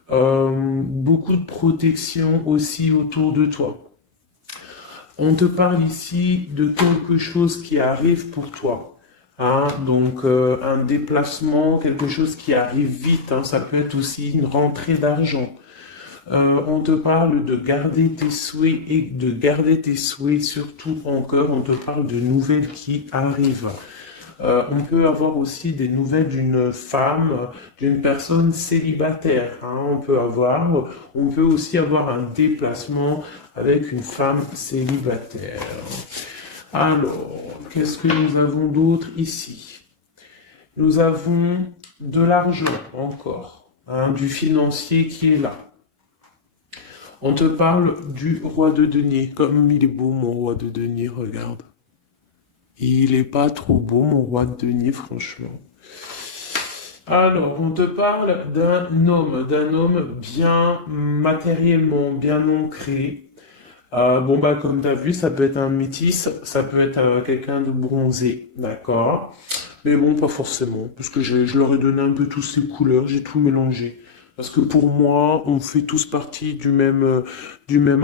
Beaucoup de protection aussi autour de toi. On te parle ici de quelque chose qui arrive pour toi. Hein, donc un déplacement, quelque chose qui arrive vite. Hein, ça peut être aussi une rentrée d'argent. On te parle de garder tes souhaits et de garder tes souhaits surtout en cœur. On te parle de nouvelles qui arrivent. On peut avoir aussi des nouvelles d'une femme, d'une personne célibataire. Hein, on peut aussi avoir un déplacement avec une femme célibataire. Alors, qu'est-ce que nous avons d'autre ici? Nous avons de l'argent encore, hein, du financier qui est là. On te parle du roi de denier. Comme il est beau mon roi de denier, regarde. Il est pas trop beau, mon roi de denier, franchement. Alors, on te parle d'un homme bien matériellement, bien ancré. Bon, bah, comme tu as vu, ça peut être un métis, ça peut être quelqu'un de bronzé, d'accord? Mais bon, pas forcément, parce que je leur ai donné un peu toutes ces couleurs, j'ai tout mélangé. Parce que pour moi, on fait tous partie du même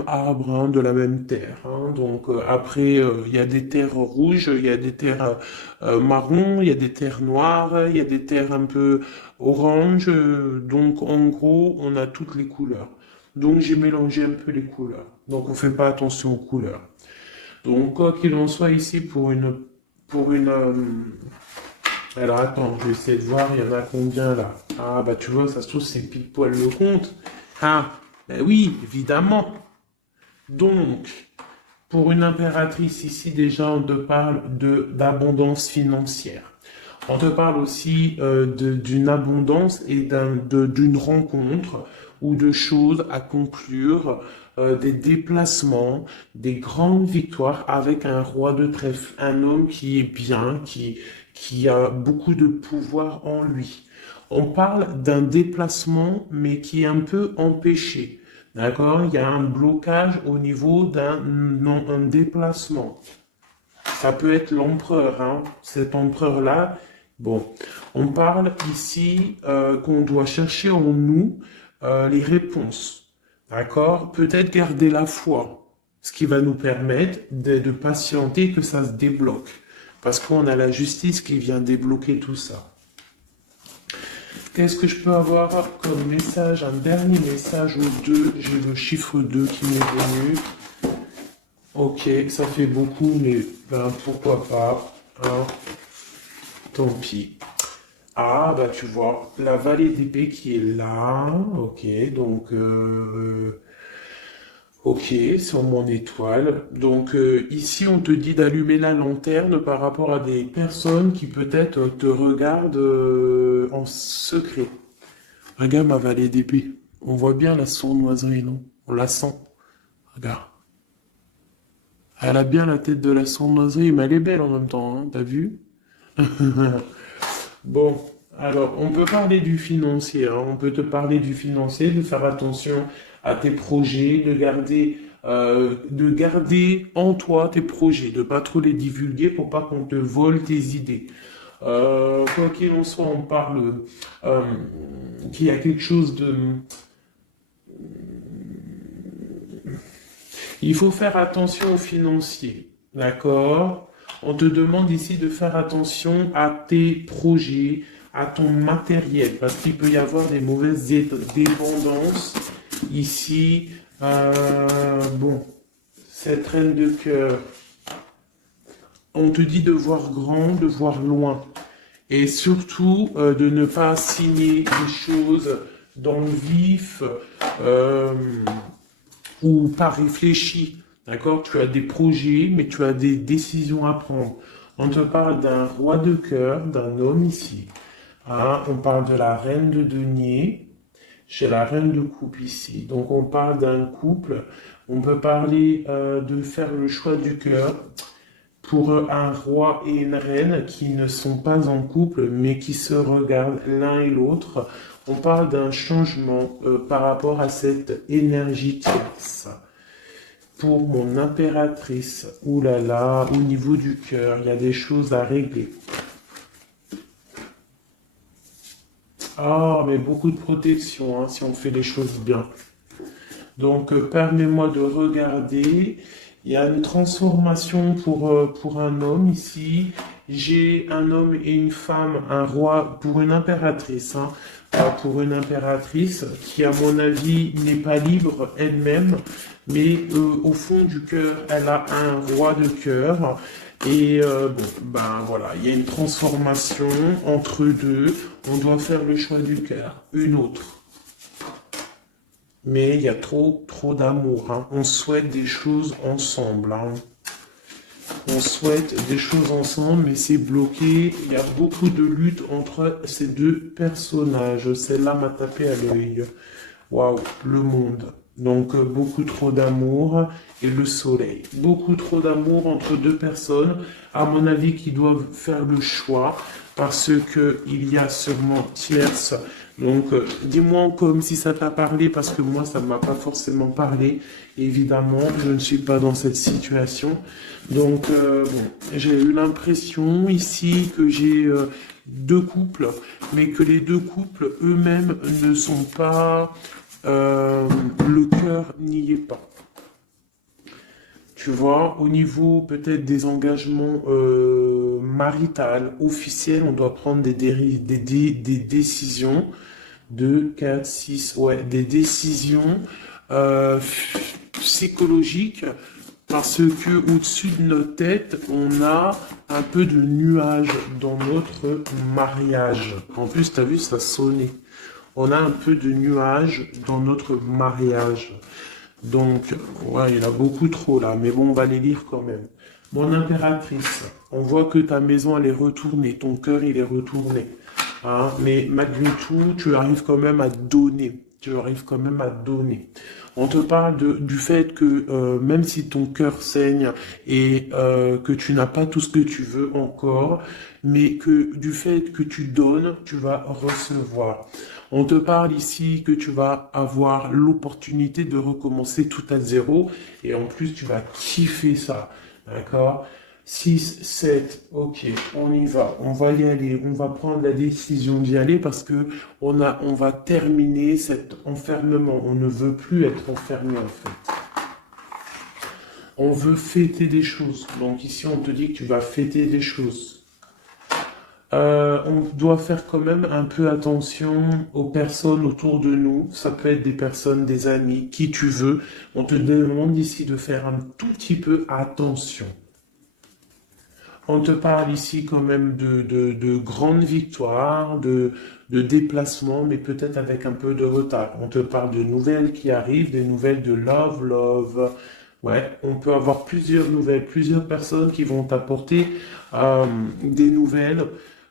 arbre, hein, de la même terre. Hein. Donc après, il y a des terres rouges, il y a des terres marron, il y a des terres noires, il y a des terres un peu orange. Donc en gros, on a toutes les couleurs. Donc j'ai mélangé un peu les couleurs. Donc on fait pas attention aux couleurs. Donc quoi qu'il en soit ici pour une alors attends, je vais essayer de voir, il y en a combien là? Ah bah tu vois, ça se trouve c'est pile poil le compte. Ah, ben oui, évidemment. Donc, pour une impératrice ici, déjà on te parle d'abondance financière. On te parle aussi d'une abondance et d'une rencontre ou de choses à conclure, des déplacements, des grandes victoires avec un roi de trèfle, un homme qui est bien, qui a beaucoup de pouvoir en lui. On parle d'un déplacement, mais qui est un peu empêché. D'accord? Il y a un blocage au niveau un déplacement. Ça peut être l'empereur, hein. Cet empereur-là. Bon, on parle ici qu'on doit chercher en nous les réponses. D'accord? Peut-être garder la foi, ce qui va nous permettre de patienter que ça se débloque. Parce qu'on a la justice qui vient débloquer tout ça. Qu'est-ce que je peux avoir comme message? Un dernier message au 2. J'ai le chiffre 2 qui m'est venu. Ok, ça fait beaucoup, mais ben, pourquoi pas. Hein, tant pis. Ah, bah tu vois, la vallée d'épée qui est là. Ok, donc ok, sur mon étoile. Donc ici, on te dit d'allumer la lanterne par rapport à des personnes qui peut-être te regardent en secret. Regarde ma vallée d'épée. On voit bien la sournoiserie, non? On la sent. Regarde. Elle a bien la tête de la sournoiserie, mais elle est belle en même temps, hein, t'as vu? Bon, alors, on peut parler du financier, hein, on peut te parler du financier, de faire attention à tes projets, de garder en toi tes projets, de pas trop les divulguer pour pas qu'on te vole tes idées. Quoi qu'il en soit, on parle euh, qu'il y a quelque chose de... Il faut faire attention aux financiers, d'accord? On te demande ici de faire attention à tes projets, à ton matériel, parce qu'il peut y avoir des mauvaises dépendances ici. Bon, cette reine de cœur, on te dit de voir grand, de voir loin, et surtout de ne pas signer des choses dans le vif. euh, ou pas réfléchi. D'accord? Tu as des projets, mais tu as des décisions à prendre. On te parle d'un roi de cœur, d'un homme ici. Hein, on parle de la reine de denier, chez la reine de coupe ici. Donc on parle d'un couple. On peut parler de faire le choix du cœur pour un roi et une reine qui ne sont pas en couple, mais qui se regardent l'un et l'autre. On parle d'un changement par rapport à cette énergie tierce. Pour mon impératrice, oulala, au niveau du cœur, il y a des choses à régler. Ah, mais beaucoup de protection, hein, si on fait les choses bien. Donc, permets-moi de regarder. Il y a une transformation pour un homme ici. J'ai un homme et une femme, un roi pour une impératrice, hein, pour une impératrice qui, à mon avis, n'est pas libre elle-même, mais au fond du cœur, elle a un roi de cœur. Et bon, ben voilà, il y a une transformation entre deux. On doit faire le choix du cœur, une autre. Mais il y a trop d'amour, hein. On souhaite des choses ensemble, hein. On souhaite des choses ensemble, mais c'est bloqué. Il y a beaucoup de lutte entre ces deux personnages. Celle-là m'a tapé à l'œil. Waouh, le monde. Donc beaucoup trop d'amour et le soleil. Beaucoup trop d'amour entre deux personnes, à mon avis, qui doivent faire le choix parce que il y a sûrement tierce. Donc dis-moi comme si ça t'a parlé parce que moi ça ne m'a pas forcément parlé. Évidemment, je ne suis pas dans cette situation. Donc bon, j'ai eu l'impression ici que j'ai deux couples, mais que les deux couples eux-mêmes ne sont pas le cœur n'y est pas. Tu vois, au niveau peut-être des engagements maritales, officiels, on doit prendre des décisions. 2, 4, 6, ouais, des décisions euh, psychologiques parce que au-dessus de nos têtes, on a un peu de nuages dans notre mariage. En plus, tu as vu, ça sonnait. On a un peu de nuages dans notre mariage. Donc, ouais, il y en a beaucoup trop là, mais bon, on va les lire quand même. Mon impératrice, on voit que ta maison, elle est retournée, ton cœur, il est retourné. Hein, mais malgré tout, tu arrives quand même à donner. Tu arrives quand même à donner. On te parle du fait que même si ton cœur saigne et que tu n'as pas tout ce que tu veux encore, mais que du fait que tu donnes, tu vas recevoir. On te parle ici que tu vas avoir l'opportunité de recommencer tout à zéro et en plus tu vas kiffer ça. D'accord? 6, 7, ok, on y va, on va y aller, on va prendre la décision d'y aller parce que on va terminer cet enfermement. On ne veut plus être enfermé en fait. On veut fêter des choses. Donc ici, on te dit que tu vas fêter des choses. On doit faire quand même un peu attention aux personnes autour de nous. Ça peut être des personnes, des amis, qui tu veux. On te demande ici de faire un tout petit peu attention. On te parle ici quand même de grandes victoires, de déplacements, mais peut-être avec un peu de retard. On te parle de nouvelles qui arrivent, des nouvelles de love. Ouais, on peut avoir plusieurs nouvelles, plusieurs personnes qui vont t'apporter des nouvelles,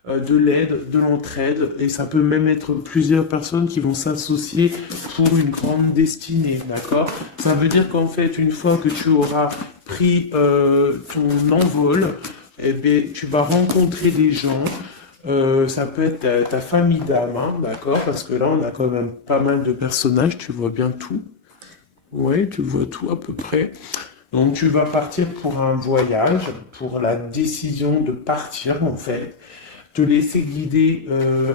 de l'aide, de l'entraide, et ça peut même être plusieurs personnes qui vont s'associer pour une grande destinée, d'accord? Ça veut dire qu'en fait, une fois que tu auras pris ton envol, eh bien, tu vas rencontrer des gens. Ça peut être ta famille d'âme, hein, d'accord? Parce que là, on a quand même pas mal de personnages, tu vois bien tout. Oui, tu vois tout à peu près. Donc, tu vas partir pour un voyage, pour la décision de partir, en fait. Te laisser guider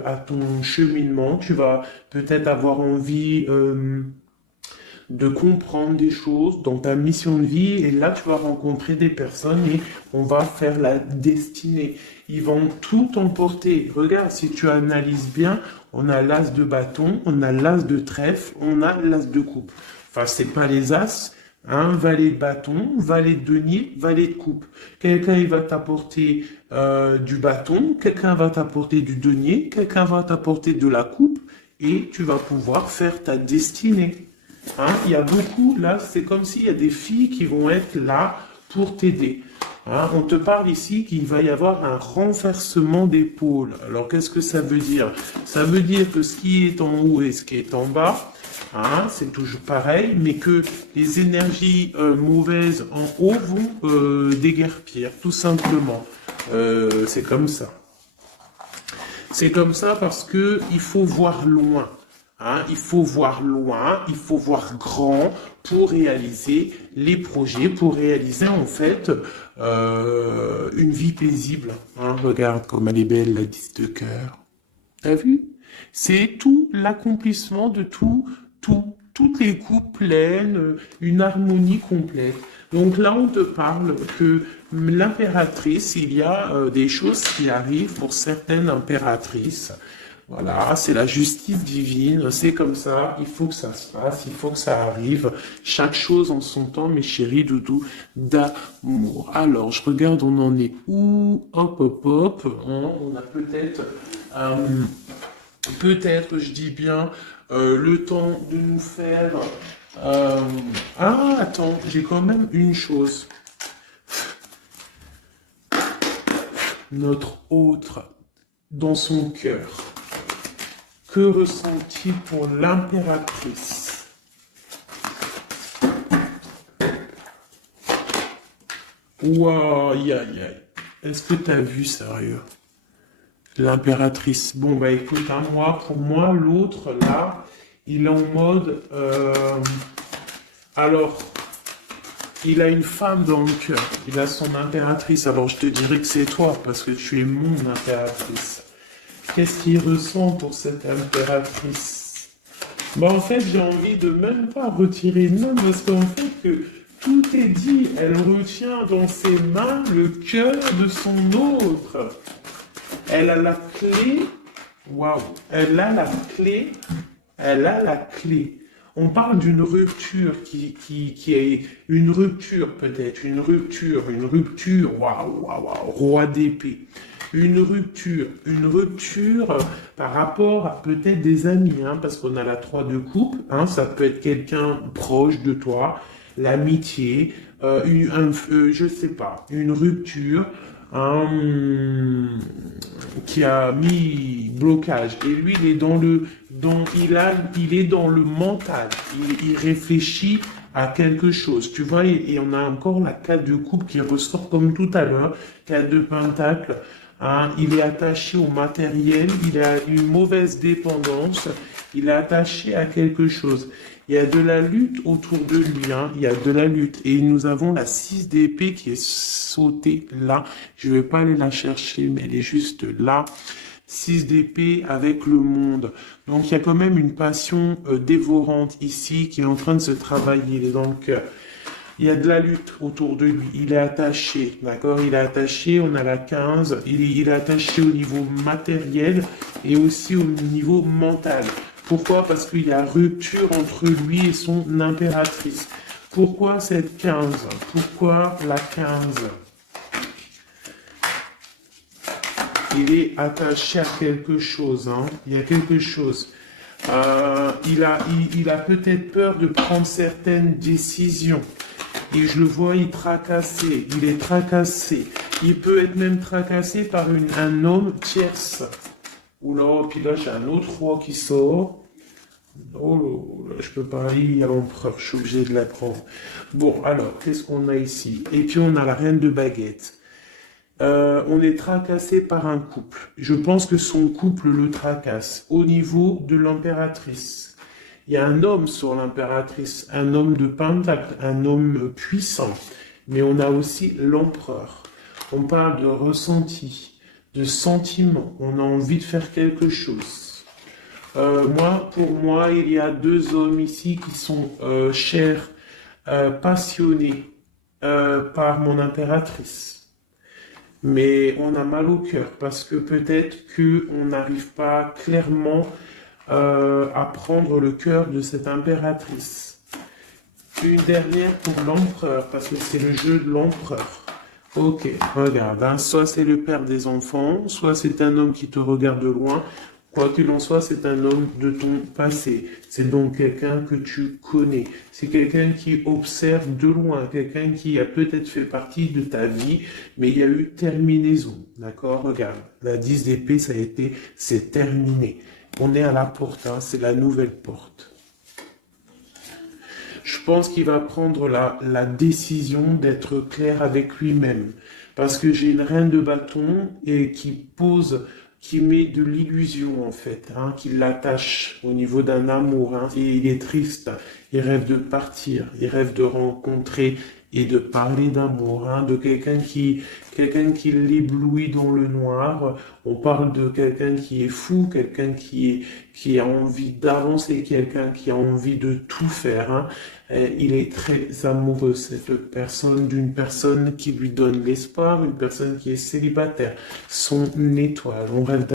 à ton cheminement. Tu vas peut-être avoir envie de comprendre des choses dans ta mission de vie et là tu vas rencontrer des personnes et on va faire la destinée. Ils vont tout emporter. Regarde, si tu analyses bien, on a l'as de bâton, on a l'as de trèfle, on a l'as de coupe. Enfin, c'est pas les as, hein, valet de bâton, valet de denier, valet de coupe. Quelqu'un il va t'apporter du bâton, quelqu'un va t'apporter du denier, quelqu'un va t'apporter de la coupe et tu vas pouvoir faire ta destinée. Hein, il y a beaucoup, là, c'est comme s'il y a des filles qui vont être là pour t'aider. Hein, on te parle ici qu'il va y avoir un renversement d'épaule. Alors, qu'est-ce que ça veut dire? Ça veut dire que ce qui est en haut et ce qui est en bas, hein, c'est toujours pareil, mais que les énergies mauvaises en haut vont déguerpir, tout simplement. C'est comme ça. C'est comme ça parce que il faut voir loin. Hein, il faut voir loin, il faut voir grand pour réaliser les projets, pour réaliser en fait une vie paisible. Hein, regarde comme elle est belle, la 10 de cœur. T'as vu? C'est tout l'accomplissement de toutes les coupes pleines, une harmonie complète. Donc là, on te parle que l'impératrice, il y a des choses qui arrivent pour certaines impératrices. Voilà, c'est la justice divine, c'est comme ça, il faut que ça se passe, il faut que ça arrive. Chaque chose en son temps, mes chéris doudous, d'amour. Alors, je regarde, on en est où? Hop, hein, on a peut-être, je dis bien, le temps de nous faire... Ah, attends, j'ai quand même une chose. Notre autre, dans son cœur. Que ressent-il pour l'impératrice? Waouh, aïe, aïe, aïe. Est-ce que t'as vu, sérieux? L'impératrice. Bon, bah écoute, hein, pour moi, l'autre, là, il est en mode... alors, il a une femme dans le cœur. Il a son impératrice. Alors, je te dirais que c'est toi, parce que tu es mon impératrice. Qu'est-ce qu'il ressent pour cette impératrice? Bah en fait, j'ai envie de même pas retirer de main, parce qu'en fait, que tout est dit. Elle retient dans ses mains le cœur de son autre. Elle a la clé. Waouh! Elle a la clé. Elle a la clé. On parle d'une rupture qui est une rupture peut-être, une rupture, waouh, roi d'épée. Une rupture par rapport à peut-être des amis, hein, parce qu'on a la 3 de coupe, hein, ça peut être quelqu'un proche de toi, l'amitié, je sais pas, une rupture, hein, qui a mis blocage. Et lui, il est il est dans le mental, il réfléchit à quelque chose, tu vois, et on a encore la 4 de coupe qui ressort comme tout à l'heure, 4 de pentacle. Hein, il est attaché au matériel, il a une mauvaise dépendance, il est attaché à quelque chose. Il y a de la lutte autour de lui, hein, il y a de la lutte. Et nous avons la 6 d'épée qui est sautée là. Je vais pas aller la chercher, mais elle est juste là. 6 d'épée avec le monde. Donc il y a quand même une passion dévorante ici qui est en train de se travailler, il est dans le cœur. Il y a de la lutte autour de lui. Il est attaché, d'accord? Il est attaché, on a la 15. Il est attaché au niveau matériel et aussi au niveau mental. Pourquoi? Parce qu'il y a rupture entre lui et son impératrice. Pourquoi cette 15? Pourquoi la 15? Il est attaché à quelque chose, hein. Il y a quelque chose. Il a peut-être peur de prendre certaines décisions. Et je le vois, il est tracassé. Il peut être même tracassé par un homme tierce. Oula, puis là, j'ai un autre roi qui sort. Oh là, je peux pas aller à l'empereur, je suis obligé de la prendre. Bon, alors, qu'est-ce qu'on a ici? Et puis, on a la reine de baguette. On est tracassé par un couple. Je pense que son couple le tracasse. Au niveau de l'impératrice, il y a un homme sur l'impératrice, un homme de pentacle, un homme puissant. Mais on a aussi l'empereur. On parle de ressenti, de sentiment. On a envie de faire quelque chose. Pour moi, il y a deux hommes ici qui sont chers, passionnés par mon impératrice. Mais on a mal au cœur parce que peut-être qu'on n'arrive pas clairement à prendre le cœur de cette impératrice. Une dernière pour l'empereur, parce que c'est le jeu de l'empereur. Ok, regarde, hein, soit c'est le père des enfants, soit c'est un homme qui te regarde de loin. Quoi qu'il en soit, c'est un homme de ton passé. C'est donc quelqu'un que tu connais. C'est quelqu'un qui observe de loin, quelqu'un qui a peut-être fait partie de ta vie, mais il y a eu terminaison. D'accord? Regarde, la 10 d'épée, c'est terminé. On est à la porte, hein, c'est la nouvelle porte. Je pense qu'il va prendre la décision d'être clair avec lui-même. Parce que j'ai une reine de bâton et qui met de l'illusion en fait, hein, qui l'attache au niveau d'un amour, hein, et il est triste, il rêve de partir, il rêve de rencontrer et de parler d'amour, hein, de quelqu'un qui l'éblouit dans le noir. On parle de quelqu'un qui est fou, quelqu'un qui a envie d'avancer, quelqu'un qui a envie de tout faire, hein. Il est très amoureux, cette personne, d'une personne qui lui donne l'espoir, une personne qui est célibataire, son étoile. On rêve